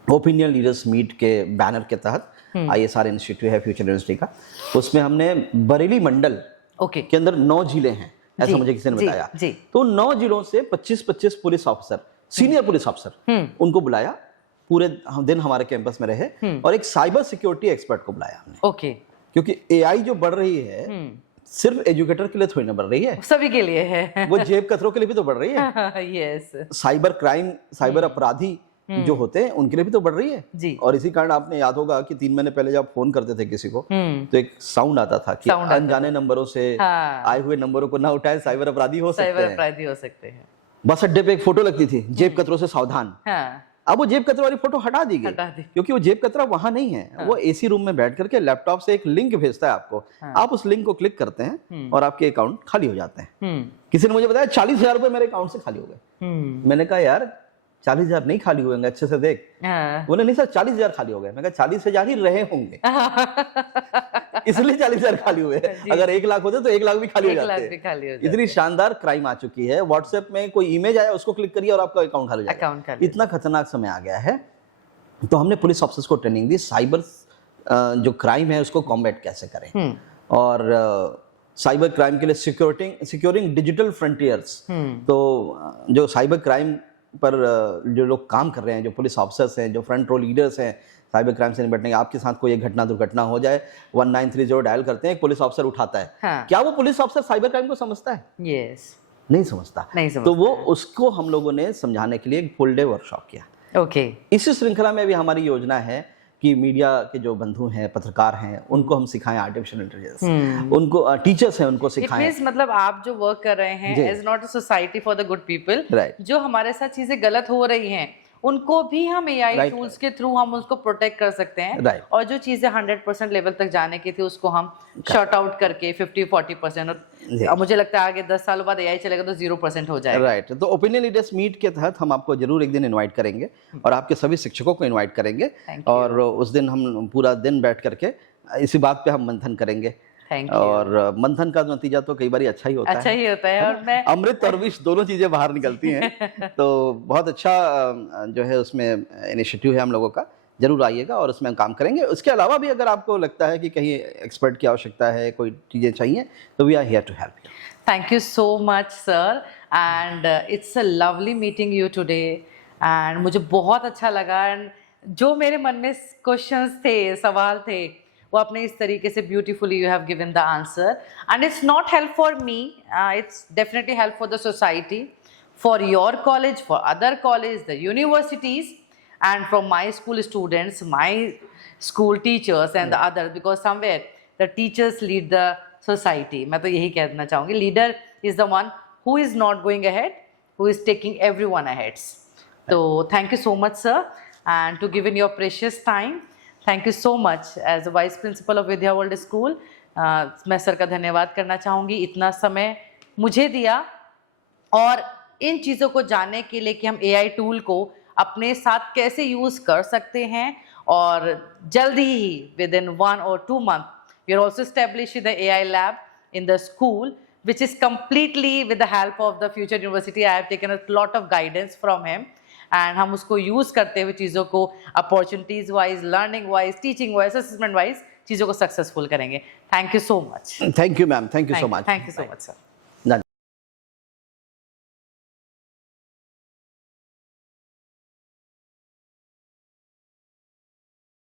ओपिनियन लीडर्स मीट के बैनर के तहत। आईएसआर इंस्टीट्यूट है फ्यूचर यूनिवर्सिटी का, उसमें हमने बरेली मंडल के अंदर 9 जिले हैं, ऐसा मुझे किसी ने बताया। तो 9 जिलों से 25-25 police officer, senior police officer, उनको बुलाया, पूरे दिन हमारे कैंपस में रहे। और एक साइबर सिक्योरिटी एक्सपर्ट को बुलाया हमने। ओके, क्योंकि एआई जो बढ़ रही है सिर्फ एजुकेटर के लिए थोड़ी ना बढ़ रही है, सभी के लिए है। वो जेब कतरों के लिए भी तो बढ़ रही है। यस, साइबर क्राइम, साइबर अपराधी जो होते हैं उनके लिए भी तो बढ़ रही है जी। और इसी कारण आपने याद होगा कि 3 महीने पहले जब फोन करते थे किसी को तो एक साउंड आता था कि अनजाने नंबरों से आए हुए नंबरों को ना उठाए, साइबर अपराधी हो सकते हैं। बस अड्डे पे एक फोटो लगती थी, जेब कतरों से सावधान। अब वो जेब कतरा वाली फोटो हटा दी गई, क्योंकि वो जेब कतरा वहां नहीं है। वो एसी रूम में बैठ करके लैपटॉप से एक लिंक भेजता है आपको, आप उस लिंक को क्लिक करते हैं और आपके अकाउंट खाली हो जाते हैं। किसी ने मुझे बताया 40,000 रुपए मेरे अकाउंट से खाली हो गए। मैंने कहा यार 40,000 नहीं खाली हुए, अच्छे से देख। बोले नहीं सर 40,000 खाली हो गए। मैं कहा 40,000 ही रहे होंगे इसलिए 40,000 खाली हुए। अगर 1 लाख होते तो 1 लाख भी खाली हो जाते। इतनी शानदार क्राइम आ चुकी है। व्हाट्सएप में कोई इमेज आया, उसको क्लिक करिए और आपका अकाउंट खाली हो जाएगा। इतना खतरनाक समय आ गया है। तो हमने पुलिस ऑफिसर्स को ट्रेनिंग दी, साइबर जो क्राइम है उसको कॉम्बैट कैसे करें, और साइबर क्राइम के लिए सिक्योरिंग डिजिटल फ्रंटियर्स। तो जो साइबर क्राइम पर जो लोग काम कर रहे हैं, जो पुलिस ऑफिसर्स हैं, जो फ्रंट रो लीडर्स हैं, साइबर क्राइम से निपटने, आपके साथ कोई एक घटना दुर्घटना हो जाए, 1930 डायल करते हैं, एक पुलिस ऑफिसर उठाता है। क्या वो पुलिस ऑफिसर साइबर क्राइम को समझता है? नहीं समझता। तो वो उसको हम लोगों ने समझाने के लिए एक फुल डे वर्कशॉप किया। ओके इसी श्रृंखला में भी हमारी योजना है कि मीडिया के जो बंधु हैं, पत्रकार हैं, उनको हम सिखाएं आर्टिफिशियल इंटेलिजेंस, उनको टीचर्स हैं उनको इट सिखाएं। मींस मतलब आप जो वर्क कर रहे हैं जी। Is not a society for the good people, Right. जो हमारे साथ चीजें गलत हो रही हैं उनको भी हम एआई Right. टूल्स के थ्रू हम उसको प्रोटेक्ट कर सकते हैं। Right. और जो चीजें 100% लेवल तक जाने की थी उसको हम शॉर्ट आउट करके 50-40%, जी। और मुझे लगता है आगे 10 सालों बाद एआई चलेगा तो 0% हो जाएगा। राइट, तो ओपिनियन लीडर्स मीट के तहत हम आपको जरूर एक दिन इनवाइट करेंगे और आपके सभी शिक्षकों को इनवाइट करेंगे Thank you. और उस दिन हम पूरा दिन बैठ करके इसी बात पे हम मंथन करेंगे। Thank you. और मंथन का नतीजा तो कई बार अच्छा ही होता अच्छा है। ही होता है, और मैं अमृत और विष दोनों चीजें बाहर निकलती हैं। तो बहुत अच्छा जो है उसमें इनिशिएटिव है हम लोगों का, जरूर आइएगा और उसमें हम काम करेंगे। उसके अलावा भी अगर आपको लगता है कि कहीं एक्सपर्ट की आवश्यकता है, कोई चीजें चाहिए, तो we are here to help you. Thank you so much, sir. And it's a lovely meeting you today. And मुझे बहुत अच्छा लगा, and जो मेरे मन में क्वेश्चंस थे, सवाल थे, वो अपने इस तरीके से beautifully you have given the answer. And it's not help for me, it's definitely help for the society, for your college, for other college, the universities, and from my school students, my school teachers and the others, because somewhere the teachers lead the society. मैं तो यही कहना चाहूँगी, leader is the one who is not going ahead, who is taking everyone ahead. So thank you so much, sir, and to give in your precious time. Thank you so much as the vice principal of Vidya World School. मैं sir का धन्यवाद करना चाहूँगी, इतना समय मुझे दिया और इन चीज़ों को जानने के लिए कि हम एआई टूल को अपने साथ कैसे यूज़ कर सकते हैं। और जल्दी ही with in 1 or 2 months we are also establishing the AI lab in the school, which is completely with the help of the Future University. I have taken a lot of guidance from him, and हम उसको use करते हुए चीज़ों को opportunities wise, learning wise, teaching wise, assessment wise चीज़ों को successful करेंगे। Thank you so much. Thank you ma'am, thank you so much. Thank you so much sir.